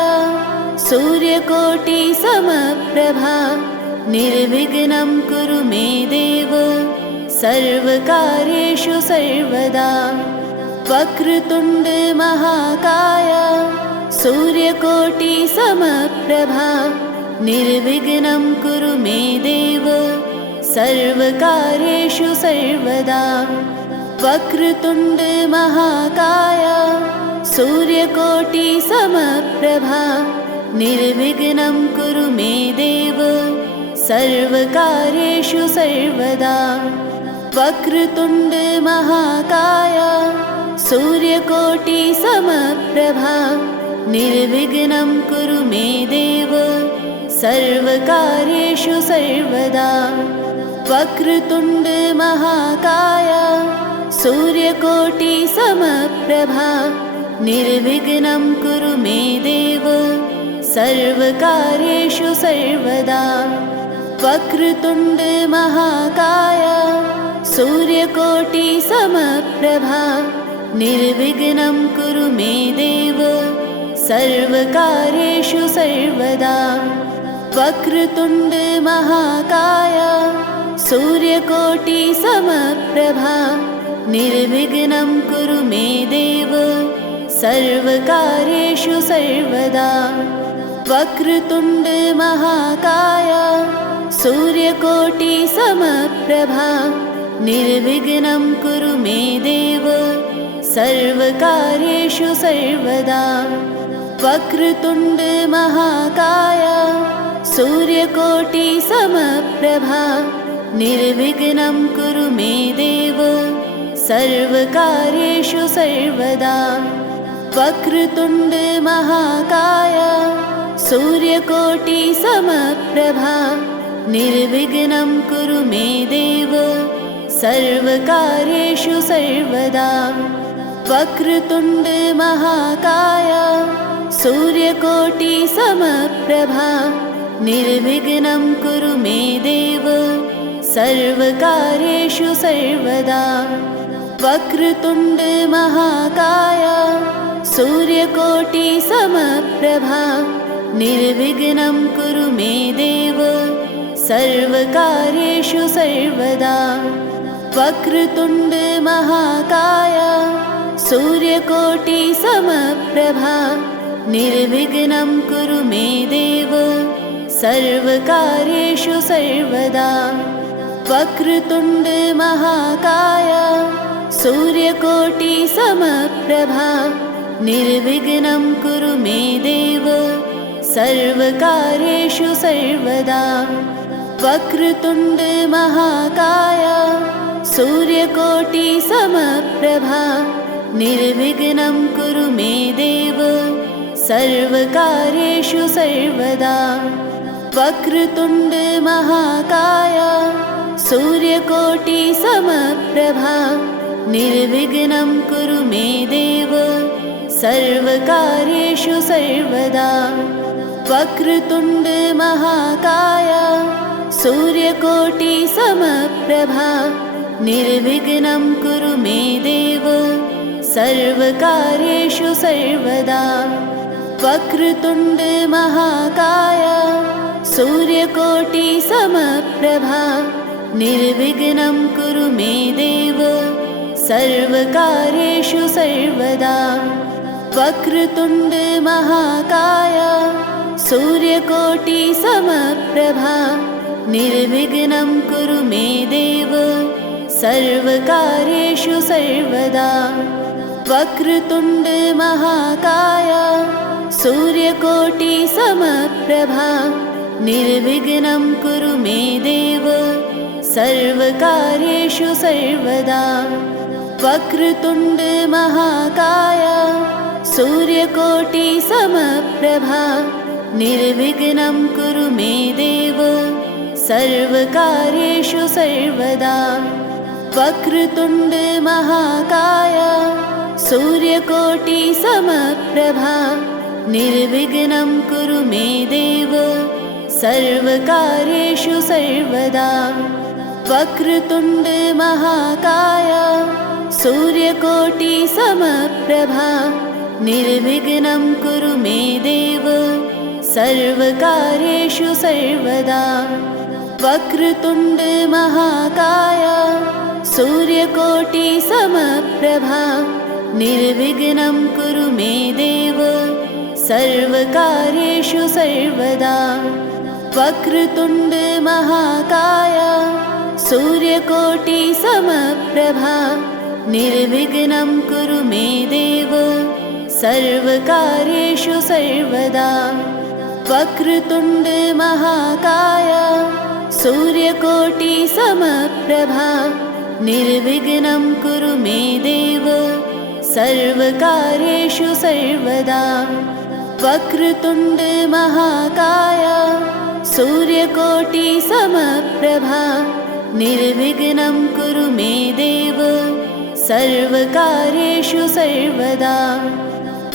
सूर्यकोटिसमप्रभा निर्विघ्नं कुरु मे देव सर्वकार्येषु सर्वदा वक्रतुण्ड महाकाय सूर्यकोटिसमप्रभा निर्विघ्नं कुरु मे देव सर्वकार्येषु सर्वदा वक्रतुण्ड महाकाय सूर्यकोटिसमप्रभा निर्विघ्नं कुरु मे देव सर्वकार्येषु सर्वदा वक्रतुण्ड महाकाय सूर्यकोटिसमप्रभा निर्विघ्नं कुरु मे देव सर्वकार्येषु सर्वदा वक्रतुण्ड महाकाय सूर्यकोटिसमप्रभा निर्विघ्नं कुरु मे देव सर्वकार्येषु सर्वदा वक्रतुण्ड महाकाय सूर्यकोटिसमप्रभा निर्विघ्नं कुरु मे देव सर्वकार्येषु सर्वदा वक्रतुण्ड महाकाय सूर्यकोटिसमप्रभा निर्विघ्नं कुरु मे देव सर्वकार्येषु सर्वदा वक्रतुण्ड महाकाय सूर्यकोटि समप्रभा निर्विघ्नं कुरु मे देव सर्वकार्येषु सर्वदा। वक्रतुण्ड महाकाय सूर्यकोटि समप्रभा निर्विघ्नं कुरु मे देव सर्वकार्येषु सर्वदा। वक्रतुण्ड महाकाय सूर्यकोटि समप्रभा निर्विघ्नं कुरु मे देव सर्वकार्येषु सर्वदा। वक्रतुण्ड महाकाय सूर्यकोटि समप्रभा निर्विघ्नं कुरु मे देव सर्वकार्येषु सर्वदा। वक्रतुण्ड महाकाय सूर्यकोटि समप्रभा निर्विघ्नं कुरु मे देव सर्वकार्येषु सर्वदा। वक्रतुण्ड महाकाय सूर्यकोटि समप्रभा निर्विघ्नं कुरु मे देव सर्वकार्येषु सर्वदा। वक्रतुण्ड महाकाय सूर्यकोटि समप्रभा निर्विघ्नं कुरु मे देव सर्वकार्येषु सर्वदा। वक्रतुण्ड महाकाय सूर्यकोटि समप्रभा निर्विघ्नं कुरु मे देव सर्वकार्येषु सर्वदा। वक्रतुण्ड महाकाय सूर्यकोटि समप्रभा निर्विघ्नं कुरु मे देव सर्वकार्येषु सर्वदा। वक्रतुण्ड महाकाय सूर्यकोटि समप्रभा निर्विघ्नं कुरु मे देव सर्वकार्येषु सर्वदा। वक्रतुण्ड महाकाय सूर्यकोटि समप्रभा निर्विघ्नं कुरु मे देव सर्वकार्येषु सर्वदा। वक्रतुण्ड महाकाय सूर्यकोटि समप्रभा निर्विघ्नं कुरु मे देव सर्वकार्येषु सर्वदा। वक्रतुण्ड महाकाय सूर्यकोटि समप्रभा निर्विघ्नं कुरु मे देव सर्वकार्येषु सर्वदा। वक्रतुण्ड महाकाय सूर्यकोटि समप्रभा निर्विघ्नं कुरु मे देव सर्वकार्येषु सर्वदा। वक्रतुण्ड महाकाय सूर्यकोटि समप्रभा निर्विघ्नं कुरु मे देव सर्वकार्येषु सर्वदा। वक्रतुण्ड महाकाय सूर्यकोटि समप्रभा निर्विघ्नं कुरु मे देव सर्वकार्येषु सर्वदा। वक्रतुण्ड महाकाय सूर्यकोटि समप्रभा निर्विघ्नं कुरु मे देव सर्वकार्येषु सर्वदा। वक्रतुण्ड महाकाय सूर्यकोटि समप्रभा निर्विघ्नं कुरु मे देव सर्वकार्येषु सर्वदा। वक्रतुण्ड महाकाय सूर्यकोटि समप्रभा निर्विघ्नं कुरु मे देव सर्वकार्येषु सर्वदा। वक्रतुण्ड महाकाय सूर्यकोटि समप्रभा निर्विघ्नं कुरु मे देव सर्वकार्येषु सर्वदा।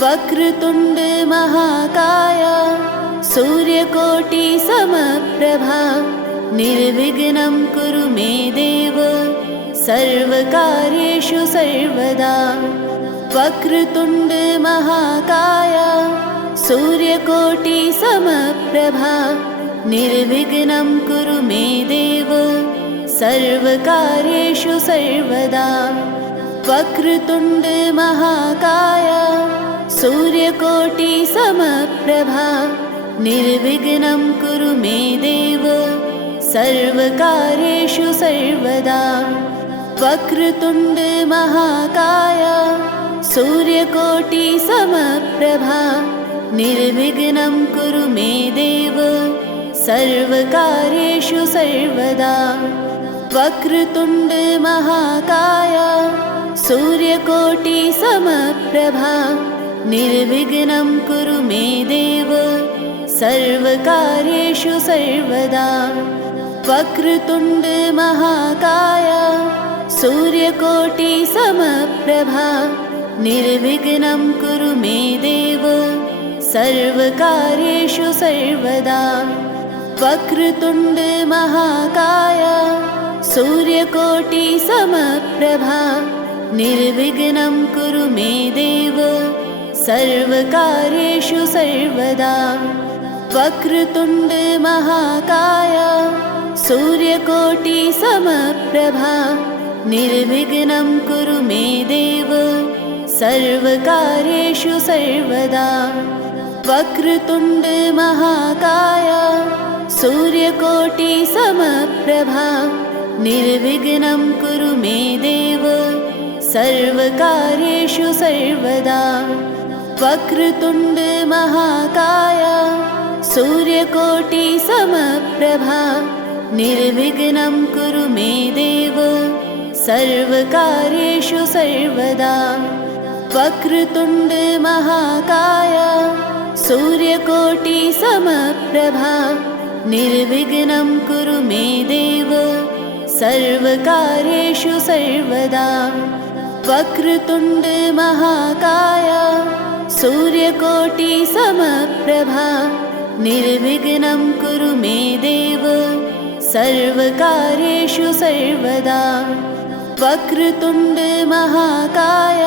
वक्रतुण्ड महाकाय सूर्यकोटि समप्रभा निर्विघ्नं कुरु मे देव सर्वकार्येषु सर्वदा। वक्रतुण्ड महाकाय सूर्यकोटि समप्रभा निर्विघ्नं कुरु मे देव सर्वकार्येषु सर्वदा। वक्रतुण्ड महाकाय सूर्यकोटि समप्रभा निर्विघ्नं कुरु मे देव सर्वकार्येषु सर्वदा वक्रतुण्ड महाकाय सूर्यकोटिसमप्रभा निर्विघ्नं कुरु मे देव सर्वकार्येषु सर्वदा वक्रतुण्ड महाकाय सूर्यकोटिसमप्रभा निर्विघ्नं कुरु मे देव सर्वकार्येषु सर्वदा वक्रतुण्ड महाकाय सूर्यकोटिसमप्रभा निर्विघ्नं कुरु मे देव सर्वकार्येषु सर्वदा वक्रतुण्ड महाकाय सूर्यकोटिसमप्रभा निर्विघ्नं कुरु मे देव सर्वकार्येषु सर्वदा वक्रतुण्ड महाकाय सूर्यकोटिसमप्रभा निर्विघ्नं कुरु मे देव सर्वकार्येषु सर्वदा वक्रतुण्ड महाकाय सूर्यकोटिसमप्रभा निर्विघ्नं कुरु मे देव सर्वकार्येषु सर्वदा वक्रतुण्ड महाकाय सूर्यकोटिसमप्रभा निर्विघ्नं कुरु मे देव सर्वकार्येषु सर्वदा वक्रतुण्ड महाकाय सूर्यकोटिसमप्रभा निर्विघ्नं कुरु मे देव सर्वकार्येषु सर्वदा वक्रतुण्ड महाकाय सूर्यकोटिसमप्रभा निर्विघ्नं कुरु मे देव सर्वकार्येषु सर्वदा वक्रतुण्ड महाकाय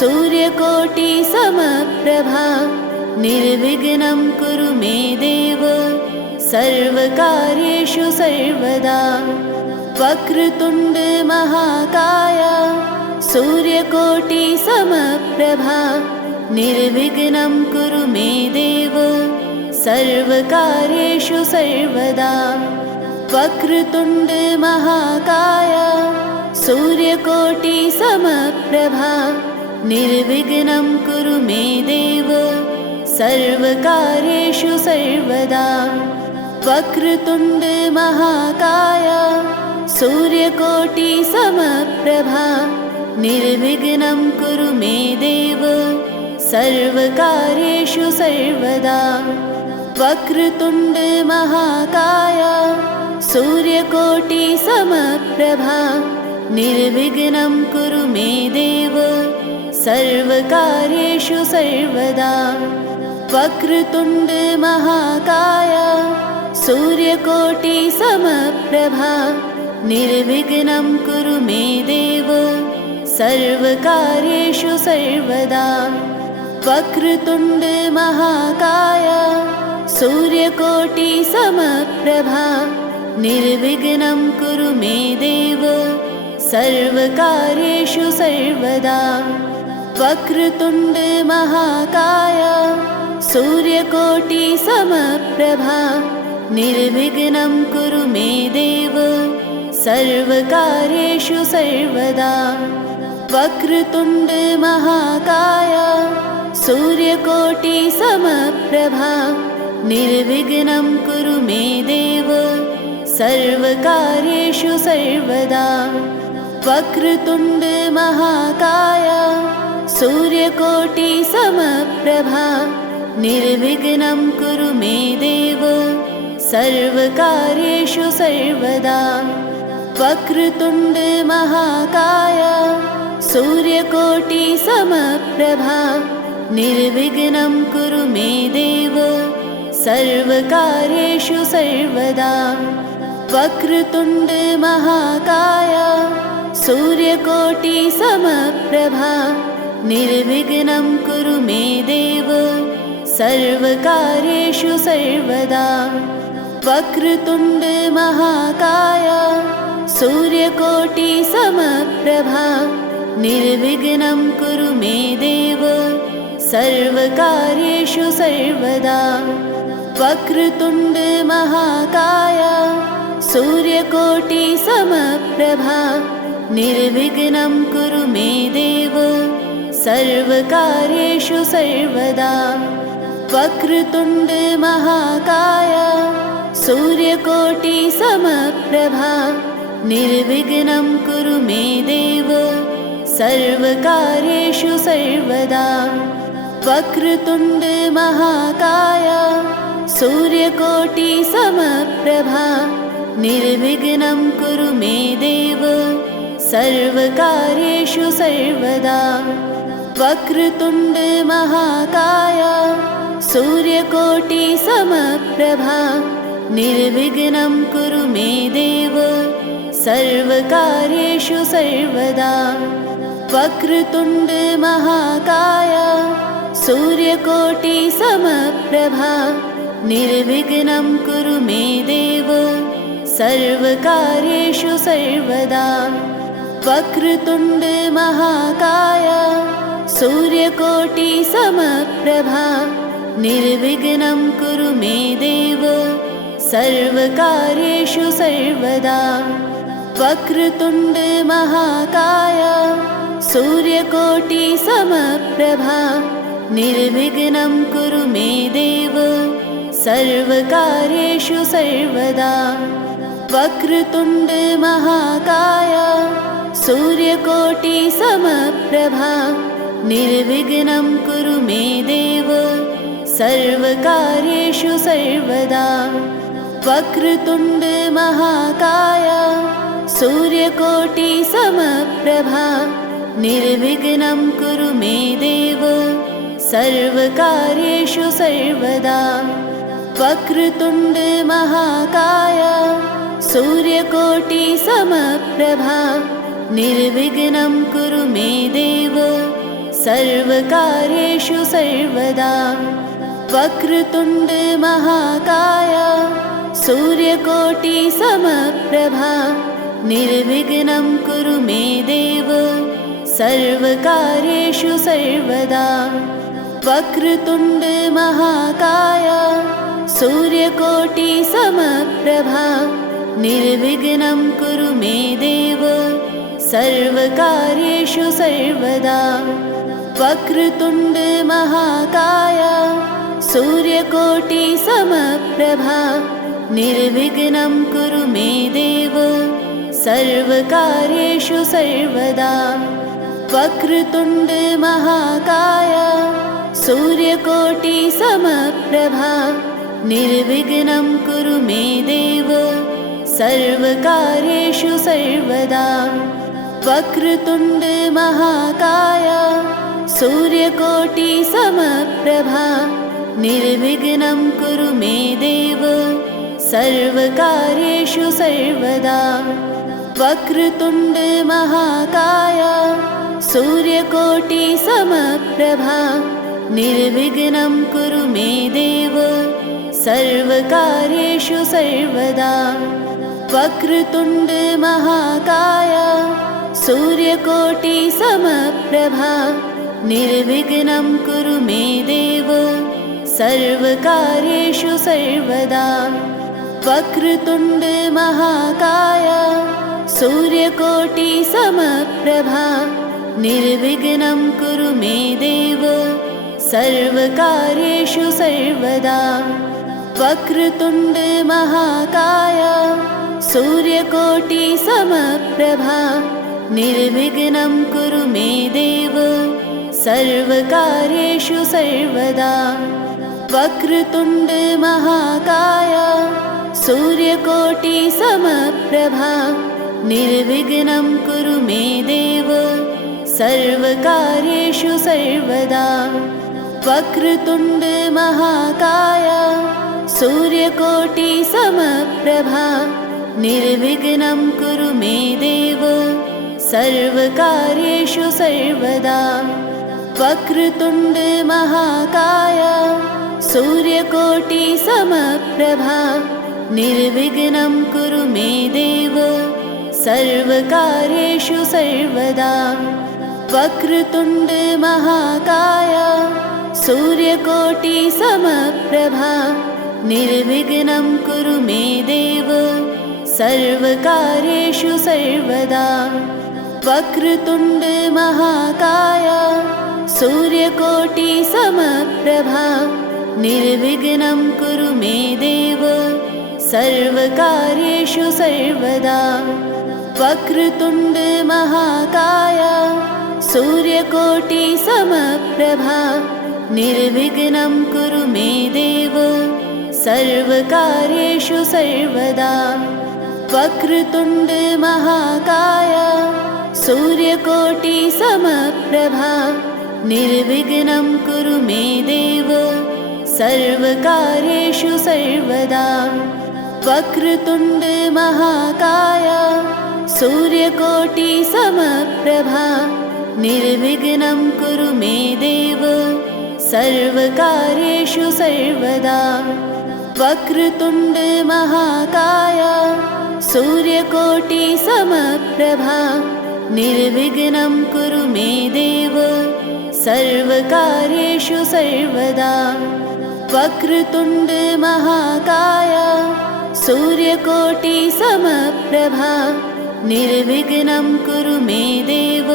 सूर्यकोटिसमप्रभा निर्विघ्नं कुरु मे देव सर्वकार्येषु सर्वदा वक्रतुण्ड महाकाय सूर्यकोटिसमप्रभा निर्विघ्नं कुरु मे देव सर्वकार्येषु सर्वदा वक्रतुण्ड महाकाय सूर्यकोटिसमप्रभा निर्विघ्नं कुरु मे देव सर्वकार्येषु सर्वदा वक्रतुण्ड महाकाय सूर्यकोटिसमप्रभा निर्विघ्नं कुरु मे देव सर्वकार्येषु सर्वदा वक्रतुण्ड महाकाय सूर्यकोटिसमप्रभा निर्विघ्नं कुरु मे देव सर्वकार्येषु सर्वदा वक्रतुण्ड महाकाय सूर्यकोटिसमप्रभा निर्विघ्नं कुरु मे देव सर्वकार्येषु सर्वदा वक्रतुण्ड महाकाय सूर्यकोटिसमप्रभा निर्विघ्नं कुरु मे देव सर्वकार्येषु सर्वदा वक्रतुण्ड महाकाय सूर्यकोटिसमप्रभा निर्विघ्नं कुरु मे देव सर्वकार्येषु सर्वदा वक्रतुण्ड महाकाय सूर्यकोटिसमप्रभा निर्विघ्नं कुरु मे देव सर्वकार्येषु सर्वदा वक्रतुण्ड महाकाय सूर्यकोटिसमप्रभा निर्विघ्नं कुरु मे देव सर्वकार्येषु सर्वदा वक्रतुण्ड महाकाय सूर्यकोटिसमप्रभा निर्विघ्नं कुरु मे देव सर्वकार्येषु सर्वदा वक्रतुण्ड महाकाय सूर्यकोटिसमप्रभा निर्विघ्नं कुरु मे देव सर्वकार्येषु सर्वदा वक्रतुण्ड महाकाय सूर्यकोटिसमप्रभा निर्विघ्नं कुरु मे देव सर्वकार्येषु सर्वदा वक्रतुण्ड महाकाय सूर्यकोटि समप्रभा निर्विघ्नं कुरु मे देव सर्वकार्येषु सर्वदा। वक्रतुण्ड महाकाय सूर्यकोटि समप्रभा निर्विघ्नं कुरु मे देव सर्वकार्येषु सर्वदा। वक्रतुण्ड महाकाय सूर्यकोटि समप्रभा निर्विघ्नं कुरु मे देव सर्वकार्येषु सर्वदा। वक्रतुण्ड महाकाय सूर्यकोटि समप्रभा निर्विघ्नं कुरु मे देव सर्वकार्येषु सर्वदा। वक्रतुण्ड महाकाय सूर्यकोटि समप्रभा निर्विघ्नं कुरु मे देव सर्वकार्येषु सर्वदा। वक्रतुण्ड महाकाय सूर्यकोटि समप्रभा निर्विघ्नं कुरु मे देव सर्वकार्येषु सर्वदा। वक्रतुण्ड महाकाय सूर्यकोटि समप्रभा निर्विघ्नं कुरु मे देव सर्वकार्येषु सर्वदा। वक्रतुण्ड महाकाय सूर्यकोटि समप्रभा निर्विघ्नं कुरु मे देव सर्वकार्येषु सर्वदा। वक्रतुण्ड महाकाय सूर्यकोटि समप्रभा निर्विघ्नं कुरु मे देव सर्वकार्येषु सर्वदा। वक्रतुण्ड महाकाय सूर्यकोटि समप्रभा निर्विघ्नं कुरु मे देव सर्वकार्येषु सर्वदा। वक्रतुण्ड महाकाय सूर्यकोटि समप्रभा निर्विघ्नं कुरु मे देव सर्वकार्येषु सर्वदा। वक्रतुण्ड महाकाय सूर्यकोटि समप्रभा निर्विघ्नं कुरु मे देव सर्वकार्येषु सर्वदा। वक्रतुण्ड महाकाय सूर्यकोटि समप्रभा निर्विघ्नं कुरु मे देव सर्वकार्येषु सर्वदा। वक्रतुण्ड महाकाय सूर्यकोटि समप्रभा निर्विघ्नं कुरु मे देव सर्वकार्येषु सर्वदा। वक्रतुण्ड महाकाय सूर्यकोटि समप्रभा निर्विघ्नं कुरु मे देव सर्वकार्येषु सर्वदा। वक्रतुण्ड महाकाय सूर्यकोटि समप्रभा निर्विघ्नं कुरु मे देव सर्वकार्येषु सर्वदा। वक्रतुण्ड महाकाय सूर्यकोटि समप्रभा निर्विघ्नं कुरु मे देव सर्वकार्येषु सर्वदा। वक्रतुण्ड महाकाय सूर्यकोटि समप्रभा निर्विघ्नं कुरु मे देव सर्वकार्येषु सर्वदा। वक्रतुण्ड महाकाय सूर्यकोटि समप्रभा निर्विघ्नं कुरु मे देव सर्वकार्येषु सर्वदा। वक्रतुण्ड महाकाय सूर्यकोटि समप्रभा निर्विघ्नं कुरु मे देव सर्वकार्येषु सर्वदा। वक्रतुण्ड महाकाय सूर्यकोटि समप्रभा निर्विघ्नं कुरु मे देव सर्वकार्येषु सर्वदा। वक्रतुण्ड महाकाय सूर्यकोटि समप्रभा निर्विघ्नं कुरु मे देव सर्वकार्येषु सर्वदा। वक्रतुण्ड महाकाय सूर्यकोटि समप्रभा निर्विघ्नं कुरु मे देव सर्वकार्येषु सर्वदा वक्रतुण्ड महाकाय सूर्यकोटिसमप्रभा निर्विघ्नं कुरु मे देव सर्वकार्येषु सर्वदा वक्रतुण्ड महाकाय सूर्यकोटिसमप्रभा निर्विघ्नं कुरु मे देव सर्वकार्येषु सर्वदा वक्रतुण्ड महाकाय सूर्यकोटिसमप्रभा निर्विघ्नं कुरु मे देव सर्वकार्येषु सर्वदा वक्रतुण्ड महाकाय सूर्यकोटिसमप्रभा निर्विघ्नं कुरु मे देव सर्वकार्येषु सर्वदा वक्रतुण्ड महाकाय सूर्यकोटिसमप्रभा निर्विघ्नं कुरु मे देव सर्वकार्येषु सर्वदा वक्रतुण्ड महाकाय सूर्यकोटिसमप्रभा निर्विघ्नं कुरु मे देव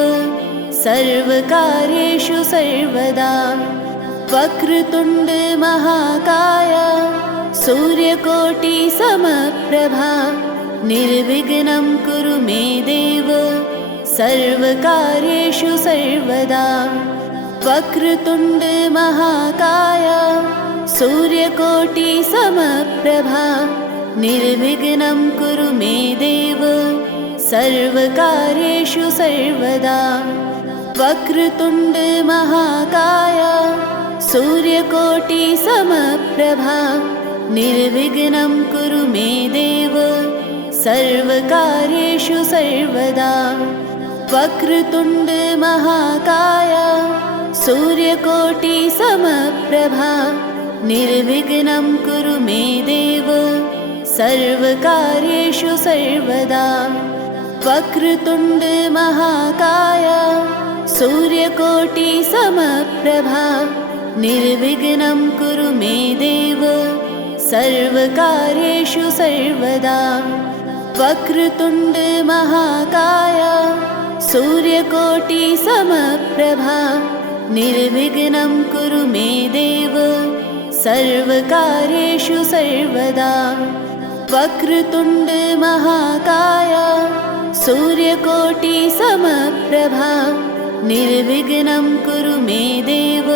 सर्वकार्येषु सर्वदा वक्रतुण्ड महाकाय सूर्यकोटिसमप्रभा निर्विघ्नं कुरु मे देव सर्वकार्येषु सर्वदा वक्रतुण्ड महाकाय सूर्यकोटिसमप्रभा निर्विघ्नं कुरु मे देव सर्वकार्येषु सर्वदा वक्रतुण्ड महाकाय सूर्यकोटिसमप्रभा निर्विघ्नं कुरु मे देव सर्वकार्येषु सर्वदा वक्रतुण्ड महाकाय सूर्यकोटिसमप्रभा निर्विघ्नं कुरु मे देव सर्वकार्येषु सर्वदा वक्रतुण्ड महाकाय सूर्यकोटिसमप्रभा निर्विघ्नं कुरु मे देव सर्वकार्येषु सर्वदा वक्रतुण्ड महाकाय सूर्यकोटिसमप्रभा निर्विघ्नं कुरु मे देव सर्वकार्येषु सर्वदा वक्रतुण्ड महाकाय सूर्यकोटिसमप्रभा निर्विघ्नं कुरु मे देव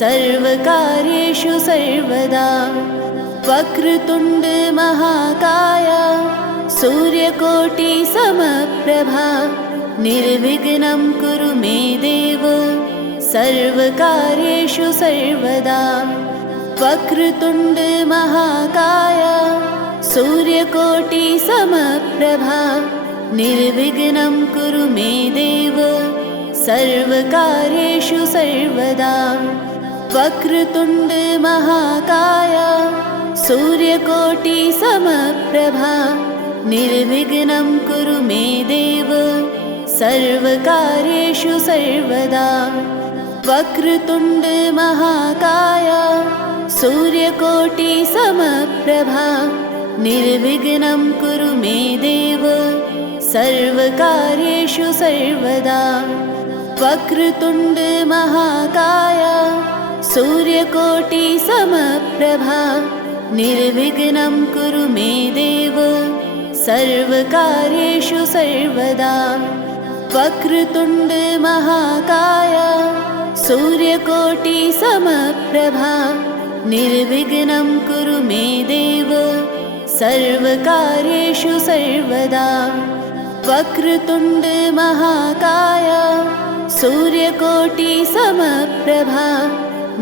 सर्वकार्येषु सर्वदा वक्रतुण्ड महाकाय सूर्यकोटिसमप्रभा निर्विघ्नं कुरु मे देव सर्वकार्येषु सर्वदा वक्रतुण्ड महाकाय सूर्यकोटिसमप्रभा निर्विघ्नं कुरु मे देव सर्वकार्येषु सर्वदा वक्रतुण्ड महाकाय सूर्यकोटिसमप्रभा निर्विघ्नं कुरु मे देव सर्वकार्येषु सर्वदा वक्रतुण्ड महाकाय सूर्यकोटिसमप्रभा निर्विघ्नं कुरु मे देव सर्वकार्येषु सर्वदा वक्रतुण्ड महाकाय सूर्यकोटिसमप्रभा निर्विघ्नं कुरु मे देव सर्वकार्येषु सर्वदा वक्रतुण्ड महाकाय सूर्यकोटिसमप्रभा निर्विघ्नं कुरु मे देव सर्वकार्येषु सर्वदा वक्रतुण्ड महाकाय सूर्यकोटिसमप्रभा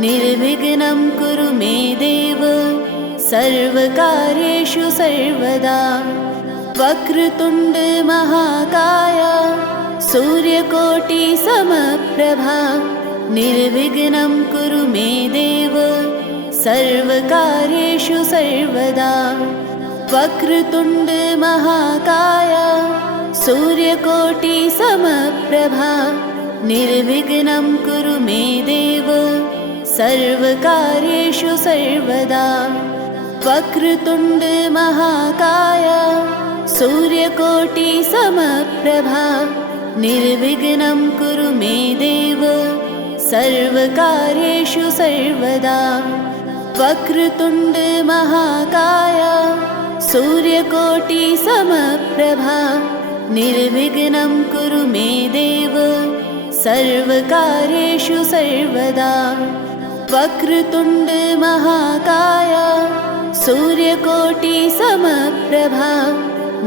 निर्विघ्नं कुरु मे देव सर्वकार्येषु सर्वदा वक्रतुण्ड महाकाय सूर्यकोटिसमप्रभा निर्विघ्नं कुरु मे देव सर्वकार्येषु सर्वदा वक्रतुण्ड महाकाय सूर्यकोटिसमप्रभा निर्विघ्नं कुरु मे देव सर्वकार्येषु सर्वदा वक्रतुण्ड महाकाय सूर्यकोटि समप्रभा निर्विघ्नं कुरु मे देव सर्वकार्येषु सर्वदा। वक्रतुण्ड महाकाय सूर्यकोटि समप्रभा निर्विघ्नं कुरु मे देव सर्वकार्येषु सर्वदा। वक्रतुण्ड महाकाय सूर्यकोटि समप्रभा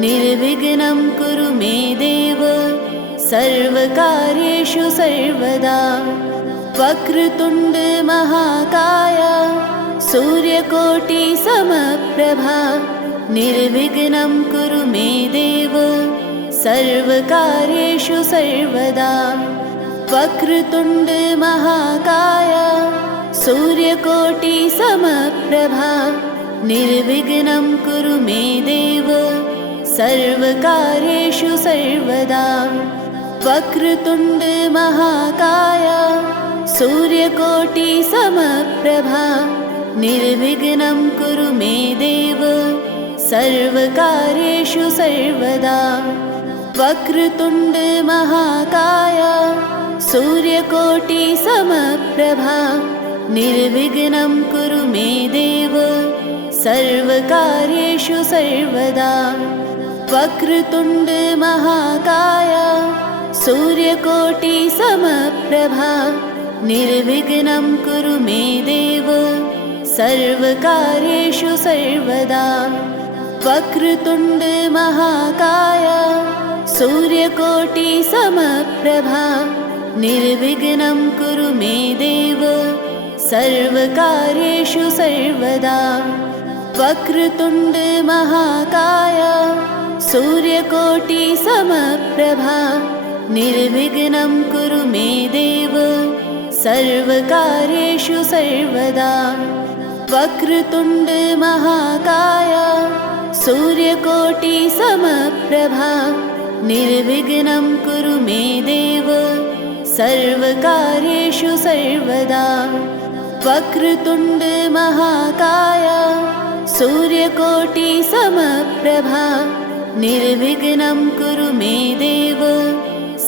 निर्विघ्नं कुरु मे देव सर्वकार्येषु सर्वदा। वक्रतुण्ड महाकाय सूर्यकोटि समप्रभा निर्विघ्नं कुरु मे देव सर्वकार्येषु सर्वदा। वक्रतुण्ड महाकाय सूर्यकोटि समप्रभा निर्विघ्नं कुरु मे देव सर्वकार्येषु सर्वदा। वक्रतुण्ड महाकाय सूर्यकोटि समप्रभा निर्विघ्नं कुरु मे देव सर्वकार्येषु सर्वदा। वक्रतुण्ड महाकाय सूर्यकोटि समप्रभा निर्विघ्नं कुरु मे देव सर्वकार्येषु सर्वदा। वक्रतुण्ड महाकाय सूर्यकोटि समप्रभा निर्विघ्नं कुरु मे देव सर्वकार्येषु सर्वदा। वक्रतुण्ड महाकाय सूर्यकोटि समप्रभा निर्विघ्नं कुरु मे देव सर्वकार्येषु सर्वदा। वक्रतुण्ड महाकाय सूर्यकोटि समप्रभा निर्विघ्नं कुरु मे देव सर्वकार्येषु सर्वदा। वक्रतुण्ड महाकाय सूर्यकोटि समप्रभा निर्विघ्नं कुरु मे देव सर्वकार्येषु सर्वदा। वक्रतुण्ड महाकाय सूर्यकोटि समप्रभा निर्विघ्नं कुरु मे देव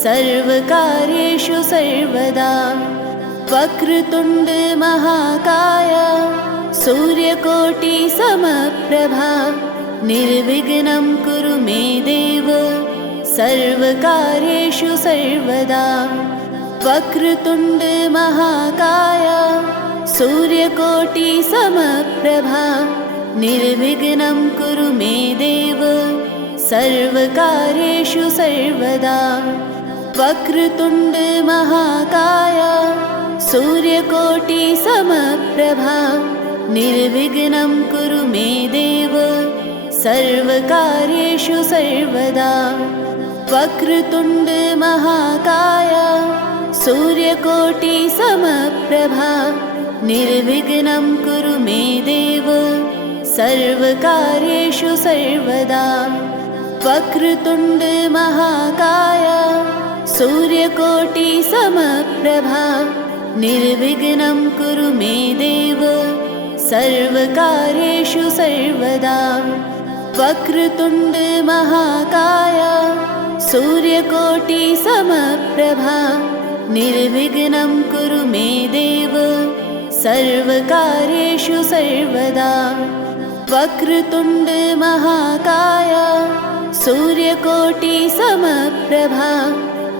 सर्वकार्येषु सर्वदा। वक्रतुण्ड महाकाय सूर्यकोटि समप्रभा निर्विघ्नं कुरु मे देव सर्वकार्येषु सर्वदा। वक्रतुण्ड महाकाय सूर्यकोटि समप्रभा निर्विघ्नं कुरु मे देव सर्वकार्येषु सर्वदा। वक्रतुण्ड महाकाय सूर्यकोटि समप्रभा निर्विघ्नं कुरु मे देव सर्वकार्येषु सर्वदा। वक्रतुण्ड महाकाय सूर्यकोटि समप्रभा निर्विघ्नं कुरु मे देव सर्वकार्येषु सर्वदा। वक्रतुण्ड महाकाय सूर्यकोटि समप्रभा निर्विघ्नं कुरु मे देव सर्वकार्येषु सर्वदा। वक्रतुण्ड महाकाय सूर्यकोटि समप्रभा निर्विघ्नं कुरु मे देव सर्वकार्येषु सर्वदा। वक्रतुण्ड महाकाय सूर्यकोटि समप्रभा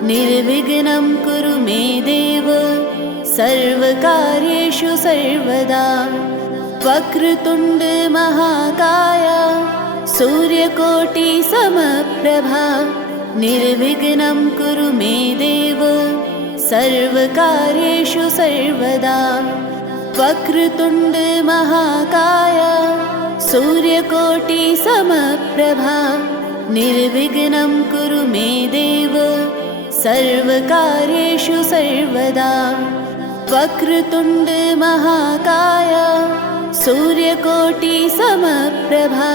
निर्विघ्नं कुरु मे देव सर्वकार्येषु सर्वदा। वक्रतुण्ड महाकाय सूर्यकोटि समप्रभा निर्विघ्नं कुरु मे देव सर्वकार्येषु सर्वदा। वक्रतुण्ड महाकाय सूर्यकोटि समप्रभा निर्विघ्नं कुरु मे देव सर्वकार्येषु सर्वदा। वक्रतुण्ड महाकाय सूर्यकोटि समप्रभा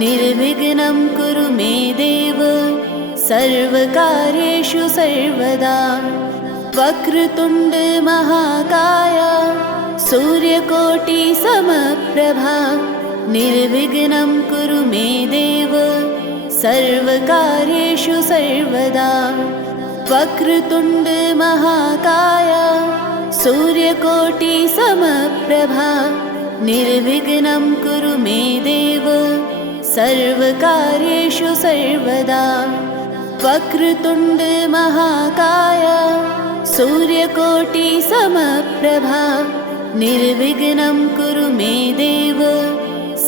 निर्विघ्नं कुरु मे देव सर्वकार्येषु सर्वदा। वक्रतुण्ड महाकाय सूर्यकोटि समप्रभा निर्विघ्नं कुरु मे देव सर्वकार्येषु सर्वदा वक्रतुण्ड महाकाय सूर्यकोटिसमप्रभा निर्विघ्नं कुरु मे देव सर्वकार्येषु सर्वदा वक्रतुण्ड महाकाय सूर्यकोटिसमप्रभा निर्विघ्नं कुरु मे देव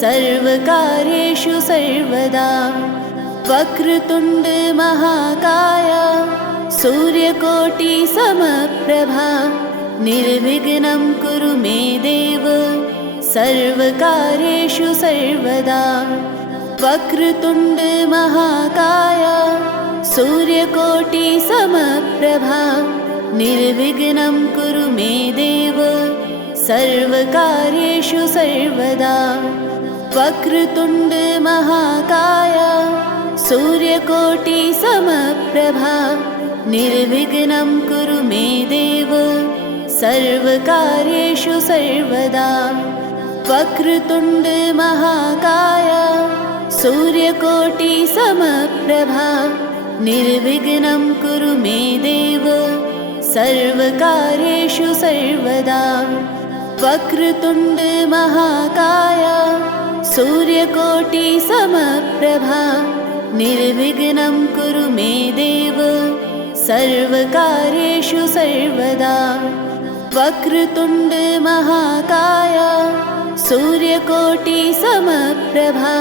सर्वकार्येषु सर्वदा वक्रतुण्ड महाकाय सूर्यकोटिसमप्रभा निर्विघ्नं कुरु मे देव सर्वकार्येषु सर्वदा वक्रतुण्ड महाकाय सूर्यकोटिसमप्रभा निर्विघ्नं कुरु मे देव सर्वकार्येषु सर्वदा वक्रतुण्ड महाकाय सूर्यकोटिसमप्रभा निर्विघ्नं कुरु मे देव सर्वकार्येषु सर्वदा वक्रतुण्ड महाकाय सूर्यकोटिसमप्रभा निर्विघ्नं कुरु मे देव सर्वकार्येषु सर्वदा वक्रतुण्ड महाकाय सूर्यकोटिसमप्रभा निर्विघ्नं कुरु मे देव सर्वकार्येषु सर्वदा वक्रतुण्ड महाकाय सूर्यकोटिसमप्रभा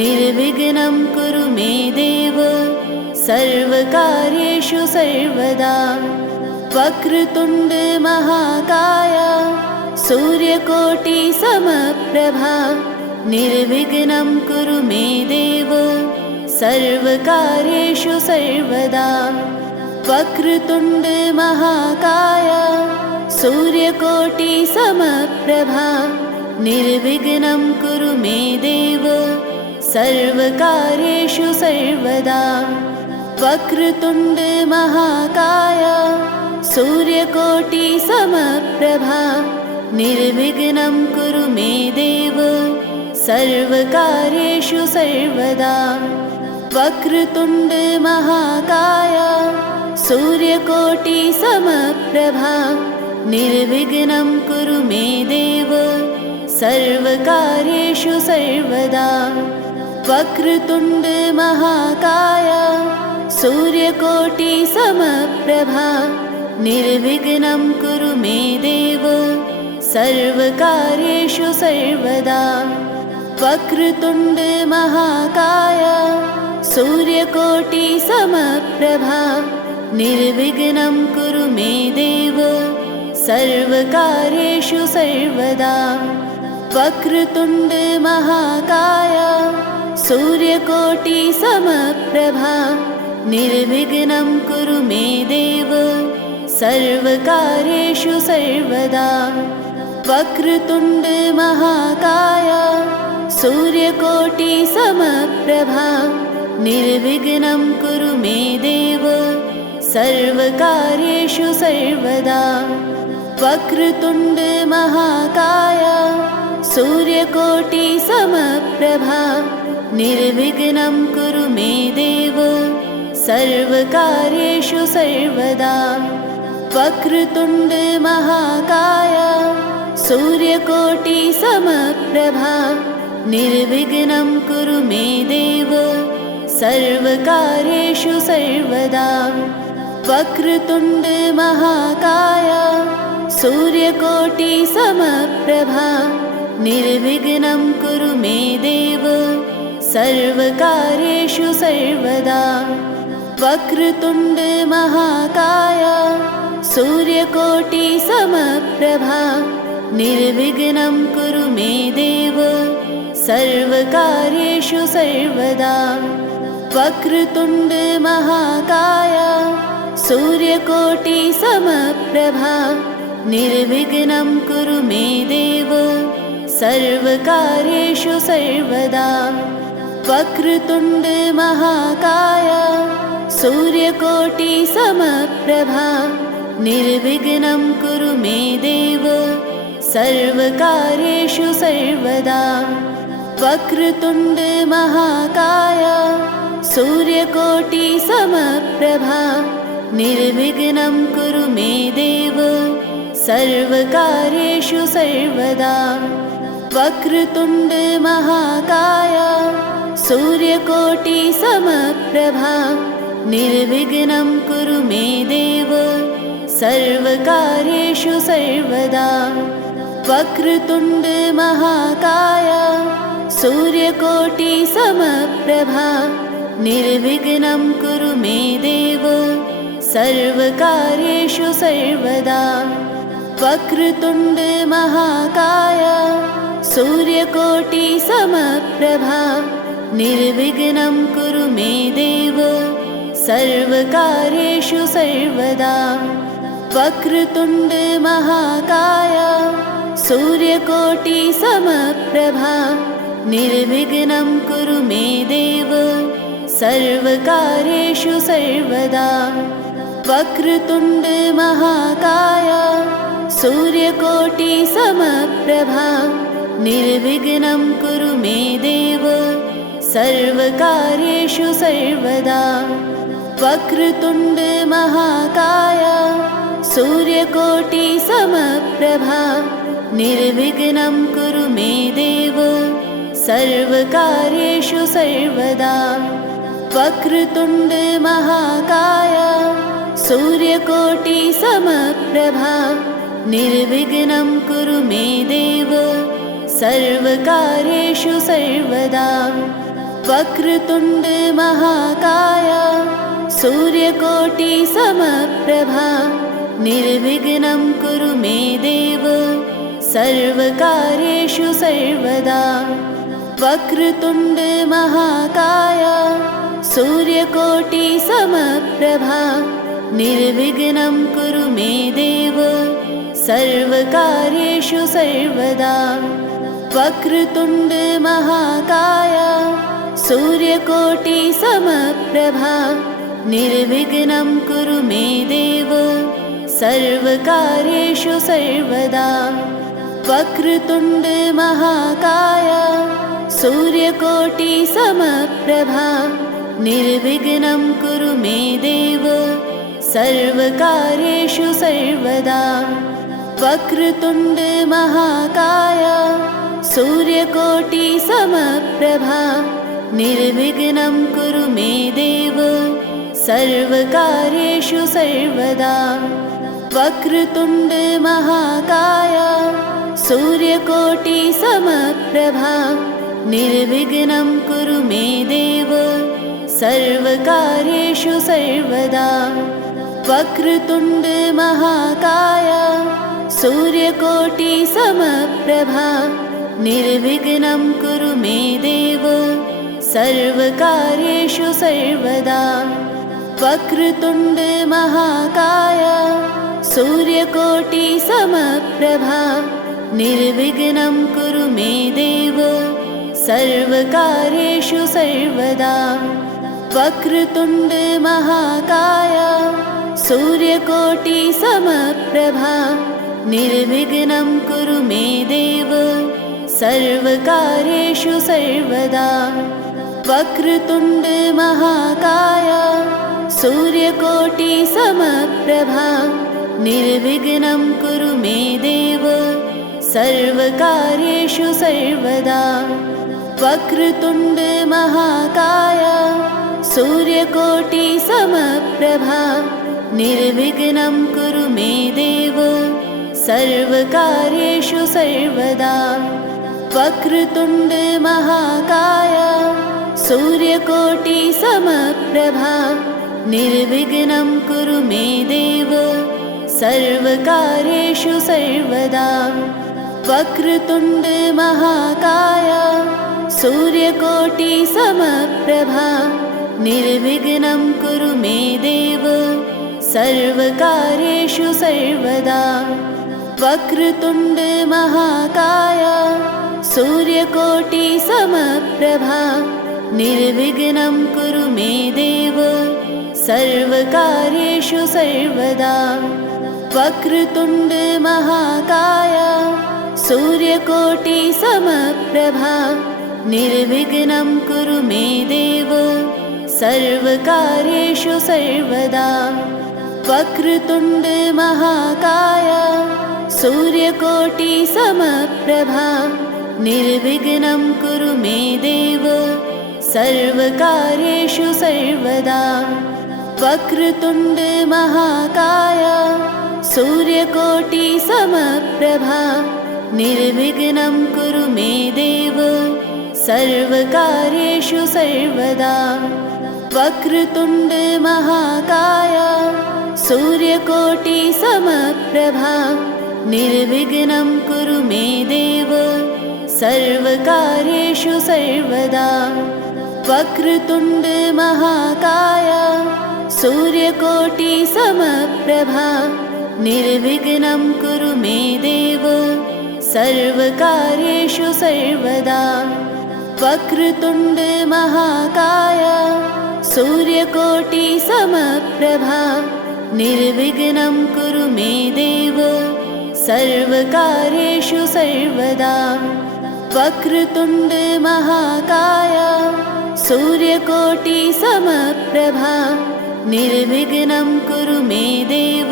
निर्विघ्नं कुरु मे देव सर्वकार्येषु सर्वदा वक्रतुण्ड महाकाय सूर्यकोटिसमप्रभा निर्विघ्नं कुरु मे देव सर्वकार्येषु सर्वदा वक्रतुण्ड महाकाय सूर्यकोटिसमप्रभा निर्विघ्नं कुरु मे देव सर्वकार्येषु सर्वदा वक्रतुण्ड महाकाय सूर्यकोटिसमप्रभा निर्विघ्नं कुरु मे देव सर्वकार्येषु सर्वदा वक्रतुण्ड महाकाय सूर्यकोटिसमप्रभा निर्विघ्नं कुरु मे देव सर्वकार्येषु सर्वदा वक्रतुण्ड महाकाय सूर्यकोटिसमप्रभा निर्विघ्नं कुरु मे देव सर्वकार्येषु सर्वदा वक्रतुण्ड महाकाय सूर्यकोटिसमप्रभा निर्विघ्नं कुरु मे देव सर्वकार्येषु सर्वदा वक्रतुण्ड महाकाय सूर्यकोटिसमप्रभा निर्विघ्नं कुरु मे देव सर्वकार्येषु सर्वदा वक्रतुण्ड महाकाय सूर्यकोटिसमप्रभा निर्विघ्नं कुरु मे देव सर्वकार्येषु सर्वदा वक्रतुण्ड महाकाय सूर्यकोटिसमप्रभा निर्विघ्नं कुरु मे देव सर्वकार्येषु सर्वदा वक्रतुण्ड महाकाय सूर्यकोटिसमप्रभा निर्विघ्नं कुरु मे देव सर्वकार्येषु सर्वदा वक्रतुण्ड महाकाय सूर्यकोटिसमप्रभा निर्विघ्नं कुरु मे देव सर्वकार्येषु सर्वदा वक्रतुण्ड महाकाय सूर्यकोटिसमप्रभा निर्विघ्नं कुरु मे देव सर्वकार्येषु सर्वदा वक्रतुण्ड महाकाय सूर्यकोटिसमप्रभा निर्विघ्नं कुरु मे देव सर्वकार्येषु सर्वदा वक्रतुण्ड महाकाय सूर्यकोटिसमप्रभा निर्विघ्नं कुरु मे देव सर्वकार्येषु सर्वदा वक्रतुण्ड महाकाय सूर्यकोटि समप्रभा निर्विघ्नं कुरु मे देव सर्वकार्येषु सर्वदा। वक्रतुण्ड महाकाय सूर्यकोटि समप्रभा निर्विघ्नं कुरु मे देव सर्वकार्येषु सर्वदा। वक्रतुण्ड महाकाय सूर्यकोटि समप्रभा निर्विघ्नं कुरु मे देव सर्वकार्येषु सर्वदा। वक्रतुण्ड महाकाय सूर्यकोटि समप्रभा निर्विघ्नं कुरु मे देव सर्वकार्येषु सर्वदा। वक्रतुण्ड महाकाय सूर्यकोटि समप्रभा निर्विघ्नं कुरु मे देव सर्वकार्येषु सर्वदा। वक्रतुण्ड महाकाय सूर्यकोटि समप्रभा निर्विघ्नं कुरु मे देव सर्वकार्येषु सर्वदा। वक्रतुण्ड महाकाय सूर्यकोटि समप्रभा निर्विघ्नं कुरु मे देव सर्वकार्येषु सर्वदा। वक्रतुण्ड महाकाय सूर्यकोटि समप्रभा निर्विघ्नं कुरु मे देव सर्वकार्येषु सर्वदा। वक्रतुण्ड महाकाय सूर्यकोटि समप्रभा निर्विघ्नं कुरु मे देव सर्वकार्येषु सर्वदा। वक्रतुण्ड महाकाय सूर्यकोटि समप्रभा निर्विघ्नं कुरु मे देव सर्वकार्येषु सर्वदा। वक्रतुण्ड महाकाय सूर्यकोटि समप्रभा निर्विघ्नं कुरु मे देव सर्वकार्येषु सर्वदा। वक्रतुण्ड महाकाय सूर्यकोटि समप्रभा निर्विघ्नं कुरु मे देव सर्वकार्येषु सर्वदा। वक्रतुण्ड महाकाय सूर्यकोटि समप्रभा निर्विघ्नं कुरु मे देव सर्वकार्येषु सर्वदा। वक्रतुण्ड महाकाय सूर्यकोटि समप्रभा निर्विघ्नं कुरु मे देव सर्वकार्येषु सर्वदा। वक्रतुण्ड महाकाय सूर्यकोटि समप्रभा निर्विघ्नं कुरु मे देव सर्वकार्येषु सर्वदा। वक्रतुण्ड महाकाय सूर्यकोटि समप्रभा निर्विघ्नं कुरु मे देव सर्वकार्येषु सर्वदा। वक्रतुण्ड महाकाय सूर्यकोटि समप्रभा निर्विघ्नं कुरु मे देव सर्वकार्येषु सर्वदा। वक्रतुण्ड महाकाय सूर्यकोटि समप्रभा निर्विघ्नं कुरु मे देव सर्वकार्येषु सर्वदा। वक्रतुण्ड महाकाय सूर्यकोटि समप्रभा निर्विघ्नं कुरु मे देव सर्वकार्येषु सर्वदा। वक्रतुण्ड महाकाय सूर्यकोटि समप्रभा निर्विघ्नं कुरु मे देव सर्वकार्येषु सर्वदा। वक्रतुण्ड महाकाय सूर्यकोटि समप्रभा निर्विघ्नं कुरु मे देव सर्वकार्येषु सर्वदा। वक्रतुण्ड महाकाय सूर्यकोटि समप्रभा निर्विघ्नं कुरु मे देव सर्वकार्येषु सर्वदा। वक्रतुण्ड महाकाय सूर्यकोटि समप्रभा निर्विघ्नं कुरु मे देव सर्वकार्येषु सर्वदा वक्रतुण्ड महाकाय सूर्यकोटिसमप्रभा निर्विघ्नं कुरु मे देव सर्वकार्येषु सर्वदा वक्रतुण्ड महाकाय सूर्यकोटिसमप्रभा निर्विघ्नं कुरु मे देव सर्वकार्येषु सर्वदा वक्रतुण्ड महाकाय सूर्यकोटिसमप्रभा निर्विघ्नं कुरु मे देव सर्वकार्येषु सर्वदा वक्रतुण्ड महाकाय सूर्यकोटिसमप्रभा निर्विघ्नं कुरु मे देव सर्वकार्येषु सर्वदा वक्रतुण्ड महाकाय सूर्यकोटिसमप्रभा निर्विघ्नं कुरु मे देव सर्वकार्येषु सर्वदा वक्रतुण्ड महाकाय सूर्यकोटिसमप्रभा निर्विघ्नं कुरु मे देव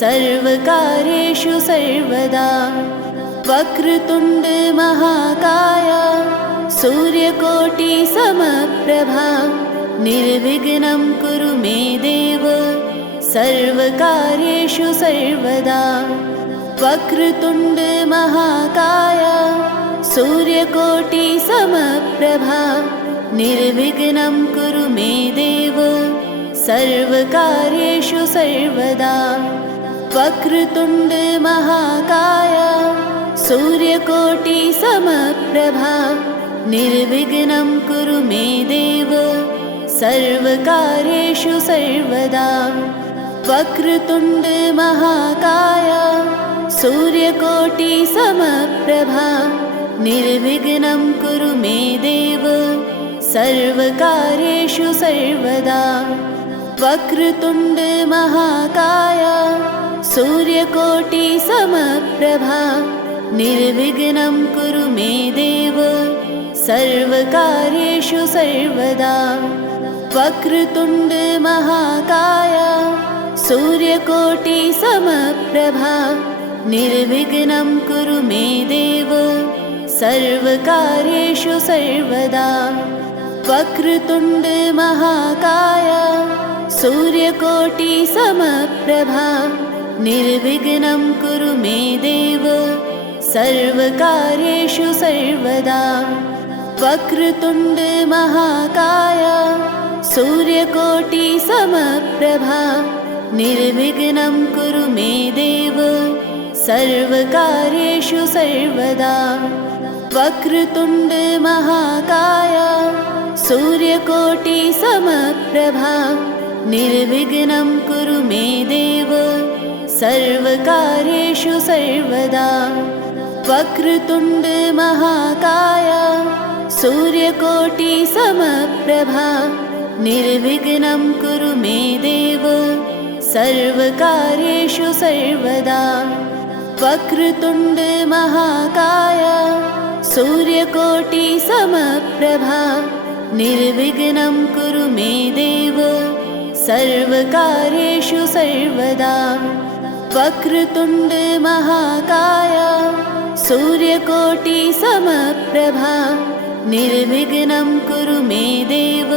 सर्वकार्येषु सर्वदा वक्रतुण्ड महाकाय सूर्यकोटिसमप्रभा निर्विघ्नं कुरु मे देव सर्वकार्येषु सर्वदा वक्रतुण्ड महाकाय सूर्यकोटिसमप्रभा निर्विघ्नं कुरु मे देव सर्वकार्येषु सर्वदा वक्रतुण्ड महाकाय सूर्यकोटिसमप्रभा निर्विघ्नं कुरु मे देव सर्वकार्येषु सर्वदा वक्रतुण्ड महाकाय सूर्यकोटिसमप्रभा निर्विघ्नं कुरु मे देव सर्वकार्येषु सर्वदा वक्रतुण्ड महाकाय सूर्यकोटिसमप्रभा निर्विघ्नं कुरु मे देव सर्वकार्येषु सर्वदा वक्रतुण्ड महाकाय सूर्यकोटिसमप्रभा निर्विघ्नं कुरु मे देव सर्वकार्येषु सर्वदा वक्रतुण्ड महाकाय सूर्यकोटिसमप्रभा निर्विघ्नं कुरु मे देव सर्वकार्येषु सर्वदा वक्रतुण्ड महाकाय सूर्यकोटिसमप्रभा निर्विघ्नं कुरु मे देव सर्वकार्येषु सर्वदा वक्रतुण्ड महाकाय सूर्यकोटिसमप्रभा निर्विघ्नं कुरु मे देव सर्वकार्येषु सर्वदा वक्रतुण्ड महाकाय सूर्यकोटिसमप्रभा निर्विघ्नं कुरु मे देव सर्वकार्येषु सर्वदा वक्रतुण्ड महाकाय सूर्यकोटिसमप्रभा निर्विघ्नं कुरु मे देव सर्वकार्येषु सर्वदा वक्रतुण्ड महाकाय सूर्यकोटिसमप्रभा निर्विघ्नं कुरु मे देव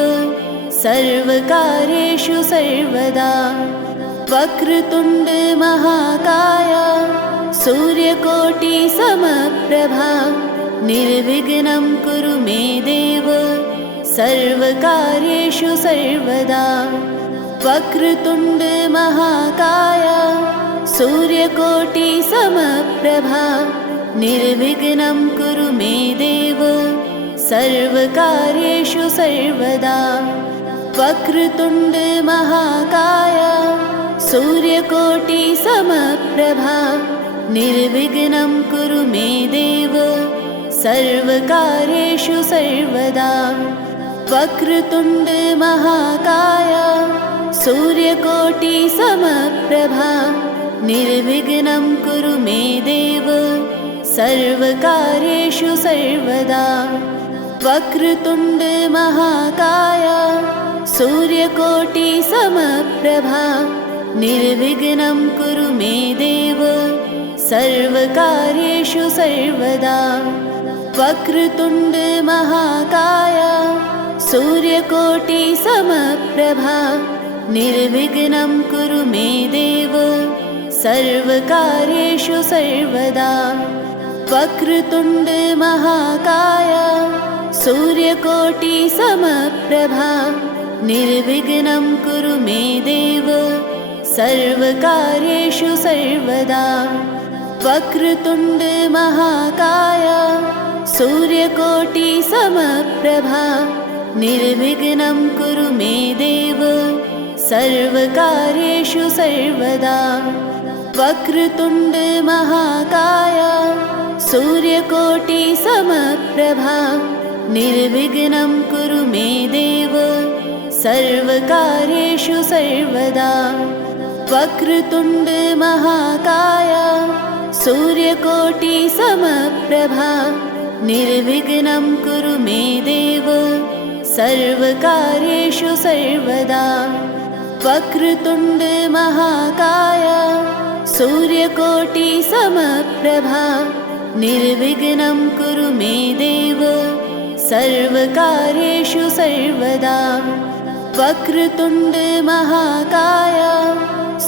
सर्वकार्येषु सर्वदा वक्रतुण्ड महाकाय सूर्यकोटिसमप्रभा निर्विघ्नं कुरु मे देव सर्वकार्येषु सर्वदा वक्रतुण्ड महाकाय सूर्यकोटिसमप्रभा निर्विघ्नं कुरु मे देव सर्वकार्येषु सर्वदा वक्रतुण्ड महाकाय सूर्यकोटिसमप्रभा निर्विघ्नं कुरु मे देव सर्वकार्येषु सर्वदा वक्रतुण्ड महाकाय सूर्यकोटिसमप्रभा निर्विघ्नं कुरु मे देव सर्वकार्येषु सर्वदा वक्रतुण्ड महाकाय सूर्यकोटि समप्रभा निर्विघ्नं कुरु मे देव सर्वकार्येषु सर्वदा। वक्रतुण्ड महाकाय सूर्यकोटि समप्रभा निर्विघ्नं कुरु मे देव सर्वकार्येषु सर्वदा। वक्रतुण्ड महाकाय सूर्यकोटि समप्रभा निर्विघ्नं कुरु मे देव सर्वकार्येषु सर्वदा। वक्रतुण्ड महाकाय सूर्यकोटि समप्रभा निर्विघ्नं कुरु मे देव सर्वकार्येषु सर्वदा। वक्रतुण्ड महाकाय सूर्यकोटि समप्रभा निर्विघ्नं कुरु मे देव सर्वकार्येषु सर्वदा। वक्रतुण्ड महाकाय सूर्यकोटि समप्रभा निर्विघ्नं कुरु मे देव सर्वकार्येषु सर्वदा। वक्रतुण्ड महाकाय सूर्यकोटि समप्रभा निर्विघ्नं कुरु मे देव सर्वकार्येषु सर्वदा। वक्रतुण्ड महाकाय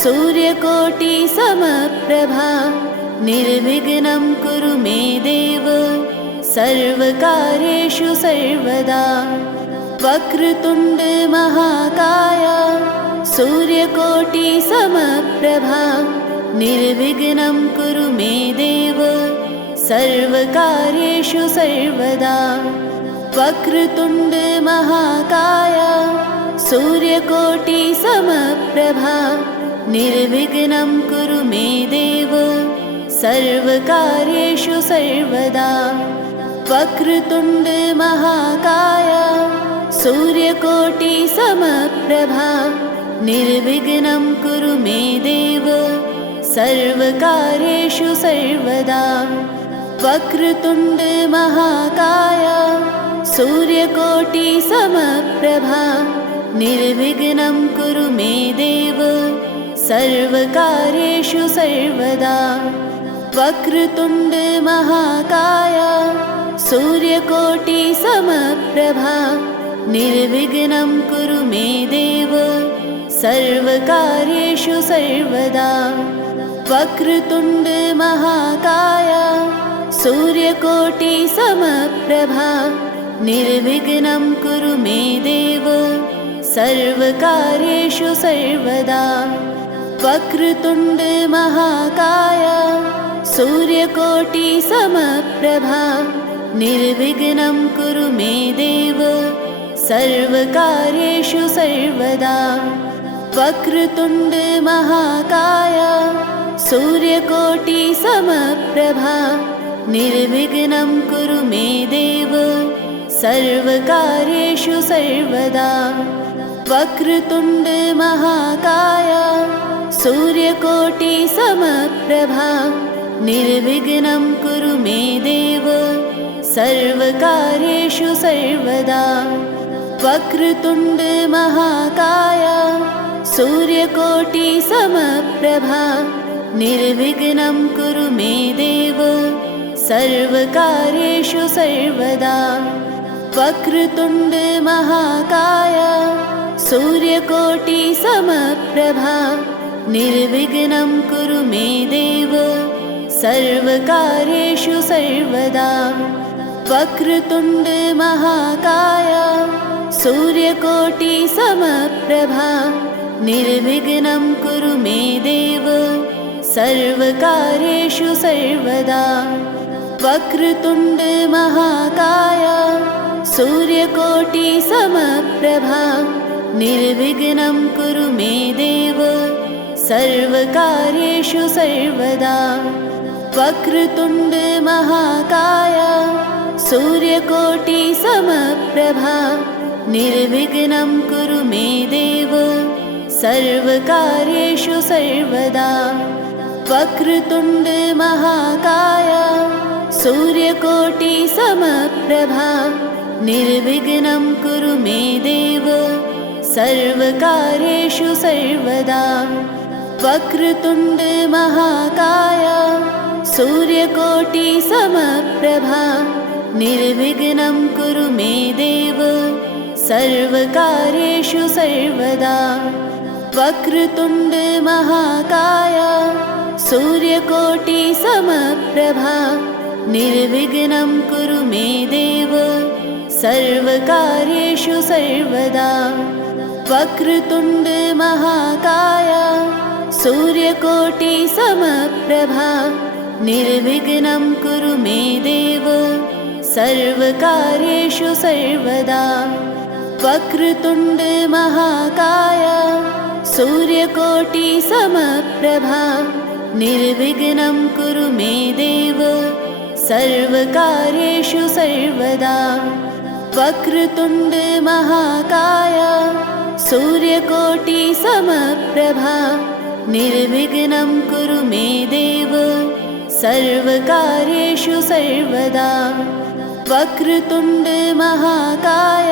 सूर्यकोटि समप्रभा निर्विघ्नं कुरु मे देव सर्वकार्येषु सर्वदा। वक्रतुण्ड महाकाय सूर्यकोटि समप्रभा निर्विघ्नं कुरु मे देव सर्वकार्येषु सर्वदा। वक्रतुण्ड महाकाय सूर्यकोटि समप्रभा निर्विघ्नं कुरु मे देव सर्वकार्येषु सर्वदा। वक्रतुण्ड महाकाय सूर्यकोटि समप्रभा निर्विघ्नं कुरु मे देव सर्वकार्येषु सर्वदा। वक्रतुण्ड महाकाय सूर्यकोटि समप्रभा निर्विघ्नं कुरु मे देव सर्वकार्येषु सर्वदा। वक्रतुण्ड महाकाय सूर्यकोटि समप्रभा निर्विघ्नं कुरु मे देव सर्वकार्येषु सर्वदा। वक्रतुण्ड महाकाय सूर्यकोटि समप्रभा निर्विघ्नं कुरु मे देव सर्वकार्येषु सर्वदा। वक्रतुण्ड महाकाय सूर्यकोटि समप्रभा निर्विघ्नं कुरु मे देव सर्वकार्येषु सर्वदा। वक्रतुण्ड महाकाय सूर्यकोटि समप्रभा निर्विघ्नं कुरु मे देव सर्वकार्येषु सर्वदा। वक्रतुण्ड महाकाय सूर्यकोटि समप्रभा निर्विघ्नं कुरु मे देव सर्वकार्येषु सर्वदा। वक्रतुण्ड महाकाय सूर्यकोटि समप्रभा निर्विघ्नं कुरु मे देव सर्वकार्येषु सर्वदा। वक्रतुण्ड महाकाय सूर्यकोटि समप्रभा निर्विघ्नं कुरु मे देव सर्वकार्येषु सर्वदा। वक्रतुण्ड महाकाय सूर्यकोटि समप्रभा निर्विघ्नं कुरु मे देव सर्वकार्येषु सर्वदा। वक्रतुण्ड महाकाय सूर्यकोटि समप्रभा निर्विघ्नं कुरु मे देव सर्वकार्येषु सर्वदा। वक्रतुण्ड महाकाय सूर्यकोटि समप्रभा निर्विघ्नं कुरु मे देव सर्वकार्येषु सर्वदा। वक्रतुण्ड महाकाय सूर्यकोटि समप्रभा निर्विघ्नं कुरु मे देव सर्वकार्येषु सर्वदा वक्रतुण्ड महाकाय सूर्यकोटिसमप्रभा निर्विघ्नं कुरु मे देव सर्वकार्येषु सर्वदा वक्रतुण्ड महाकाय सूर्यकोटिसमप्रभा निर्विघ्नं कुरु मे देव सर्वकार्येषु सर्वदा वक्रतुण्ड महाकाय सूर्यकोटिसमप्रभा निर्विघ्नं कुरु मे देव सर्वकार्येषु सर्वदा वक्रतुण्ड महाकाय सूर्यकोटिसमप्रभा निर्विघ्नं कुरु मे देव सर्वकार्येषु सर्वदा वक्रतुण्ड महाकाय सूर्यकोटिसमप्रभा निर्विघ्नं कुरु मे देव सर्वकार्येषु सर्वदा वक्रतुण्ड महाकाय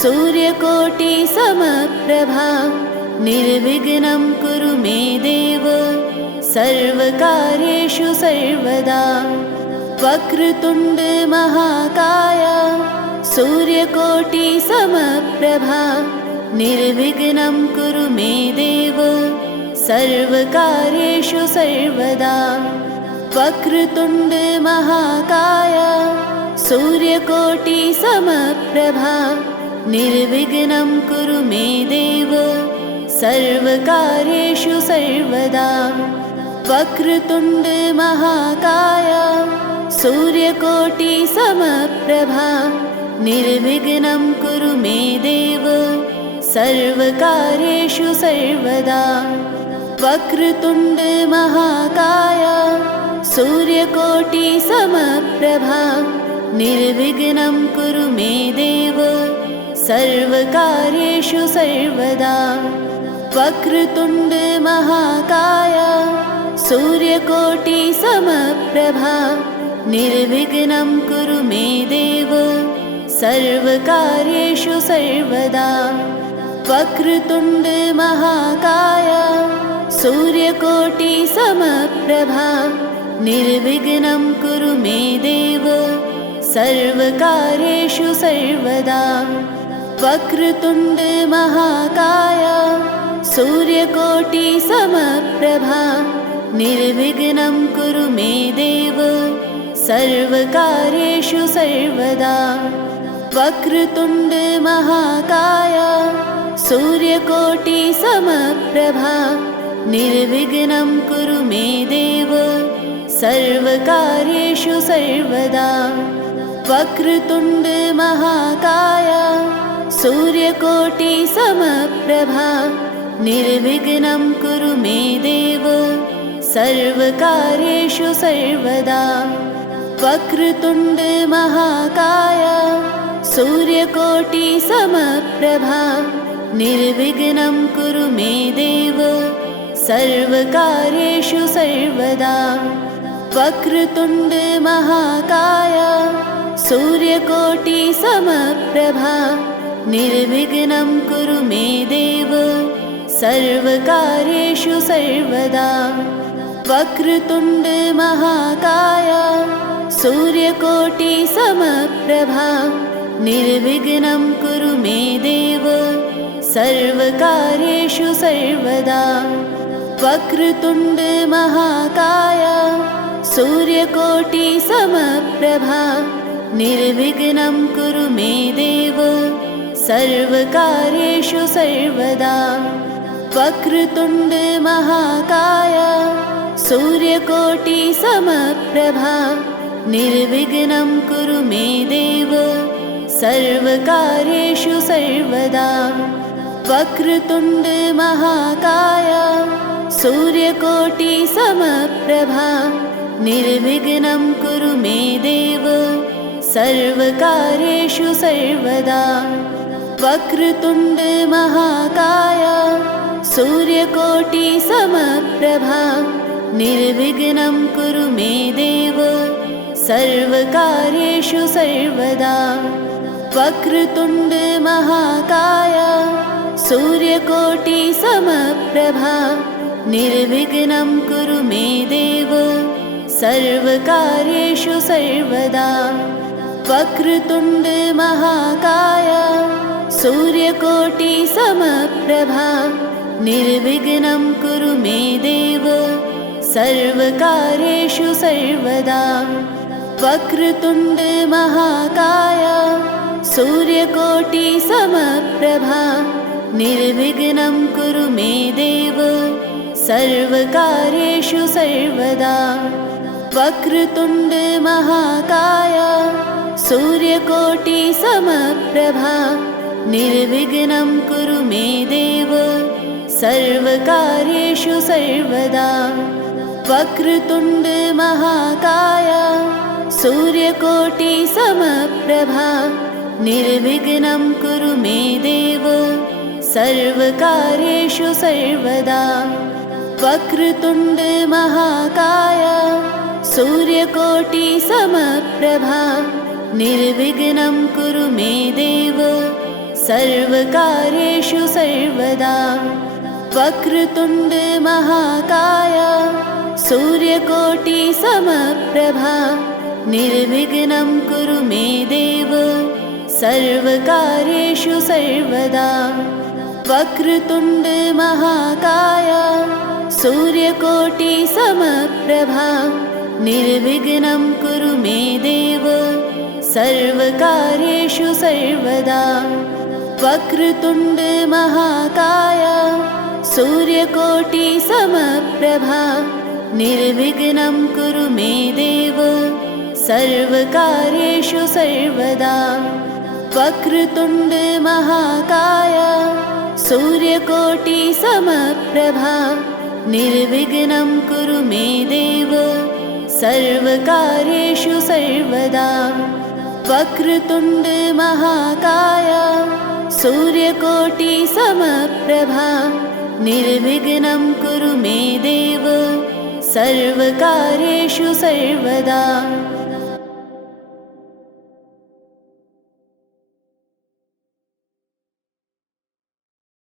सूर्यकोटिसमप्रभा निर्विघ्नं कुरु मे देव सर्वकार्येषु सर्वदा वक्रतुण्ड महाकाय सूर्यकोटिसमप्रभा निर्विघ्नं कुरु मे देव सर्वकार्येषु सर्वदा वक्रतुण्ड महाकाय सूर्यकोटिसमप्रभा निर्विघ्नं कुरु मे देव सर्वकार्येषु सर्वदा वक्रतुण्ड महाकाय सूर्यकोटिसमप्रभा निर्विघ्नं कुरु मे देव सर्वकार्येषु सर्वदा वक्रतुण्ड महाकाय सूर्यकोटिसमप्रभा निर्विघ्नं कुरु मे देव सर्वकार्येषु सर्वदा वक्रतुण्ड महाकाय सूर्यकोटिसमप्रभा निर्विघ्नं कुरु मे देव सर्वकार्येषु सर्वदा वक्रतुण्ड महाकाय सूर्यकोटिसमप्रभा निर्विघ्नं कुरु मे देव सर्वकार्येषु सर्वदा वक्रतुण्ड महाकाय सूर्यकोटिसमप्रभा निर्विघ्नं कुरु मे देव सर्वकार्येषु सर्वदा वक्रतुण्ड महाकाय सूर्यकोटिसमप्रभा निर्विघ्नं कुरु मे देव सर्वकार्येषु सर्वदा वक्रतुण्ड महाकाय सूर्यकोटिसमप्रभा निर्विघ्नं कुरु मे देव सर्वकार्येषु सर्वदा वक्रतुण्ड महाकाय सूर्यकोटिसमप्रभा निर्विघ्नं कुरु मे देव सर्वकार्येषु सर्वदा वक्रतुण्ड महाकाय सूर्यकोटिसमप्रभा निर्विघ्नं कुरु मे देव सर्वकार्येषु सर्वदा वक्रतुण्ड महाकाय सूर्यकोटिसमप्रभा निर्विघ्नं कुरु मे देव सर्वकार्येषु सर्वदा वक्रतुण्ड महाकाय सूर्यकोटिसमप्रभा निर्विघ्नं कुरु मे देव सर्वकार्येषु सर्वदा वक्रतुण्ड महाकाय सूर्यकोटिसमप्रभा निर्विघ्नं कुरु मे देव सर्वकार्येषु सर्वदा वक्रतुण्ड महाकाय सूर्यकोटिसमप्रभा निर्विघ्नं कुरु मे देव सर्वकार्येषु सर्वदा वक्रतुण्ड महाकाय सूर्यकोटिसमप्रभा निर्विघ्नं कुरु मे देव सर्वकार्येषु सर्वदा वक्रतुण्ड महाकाय सूर्यकोटि समप्रभा निर्विघ्नं कुरु मे देव सर्वकार्येषु सर्वदा। वक्रतुण्ड महाकाय सूर्यकोटि समप्रभा निर्विघ्नं कुरु मे देव सर्वकार्येषु सर्वदा। वक्रतुण्ड महाकाय सूर्यकोटि समप्रभा निर्विघ्नं कुरु मे देव सर्वकार्येषु सर्वदा। वक्रतुण्ड महाकाय सूर्यकोटि समप्रभा निर्विघ्नं कुरु मे देव सर्वकार्येषु सर्वदा। वक्रतुण्ड महाकाय सूर्यकोटि समप्रभा निर्विघ्नं कुरु मे देव सर्वकार्येषु सर्वदा। वक्रतुण्ड महाकाय सूर्यकोटि समप्रभा निर्विघ्नं कुरु मे देव सर्वकार्येषु सर्वदा। वक्रतुण्ड महाकाय सूर्यकोटि समप्रभा निर्विघ्नं कुरु मे देव सर्वकार्येषु सर्वदा। वक्रतुण्ड महाकाय सूर्यकोटि समप्रभा निर्विघ्नं कुरु मे देव सर्वकार्येषु सर्वदा। वक्रतुण्ड महाकाय सूर्यकोटि समप्रभा निर्विघ्नं कुरु मे देव सर्वकार्येषु सर्वदा। वक्रतुण्ड महाकाय सूर्यकोटि समप्रभा निर्विघ्नं कुरु मे देव सर्वकार्येषु सर्वदा। वक्रतुण्ड महाकाय सूर्यकोटि समप्रभा निर्विघ्नं कुरु मे देव सर्वकार्येषु सर्वदा।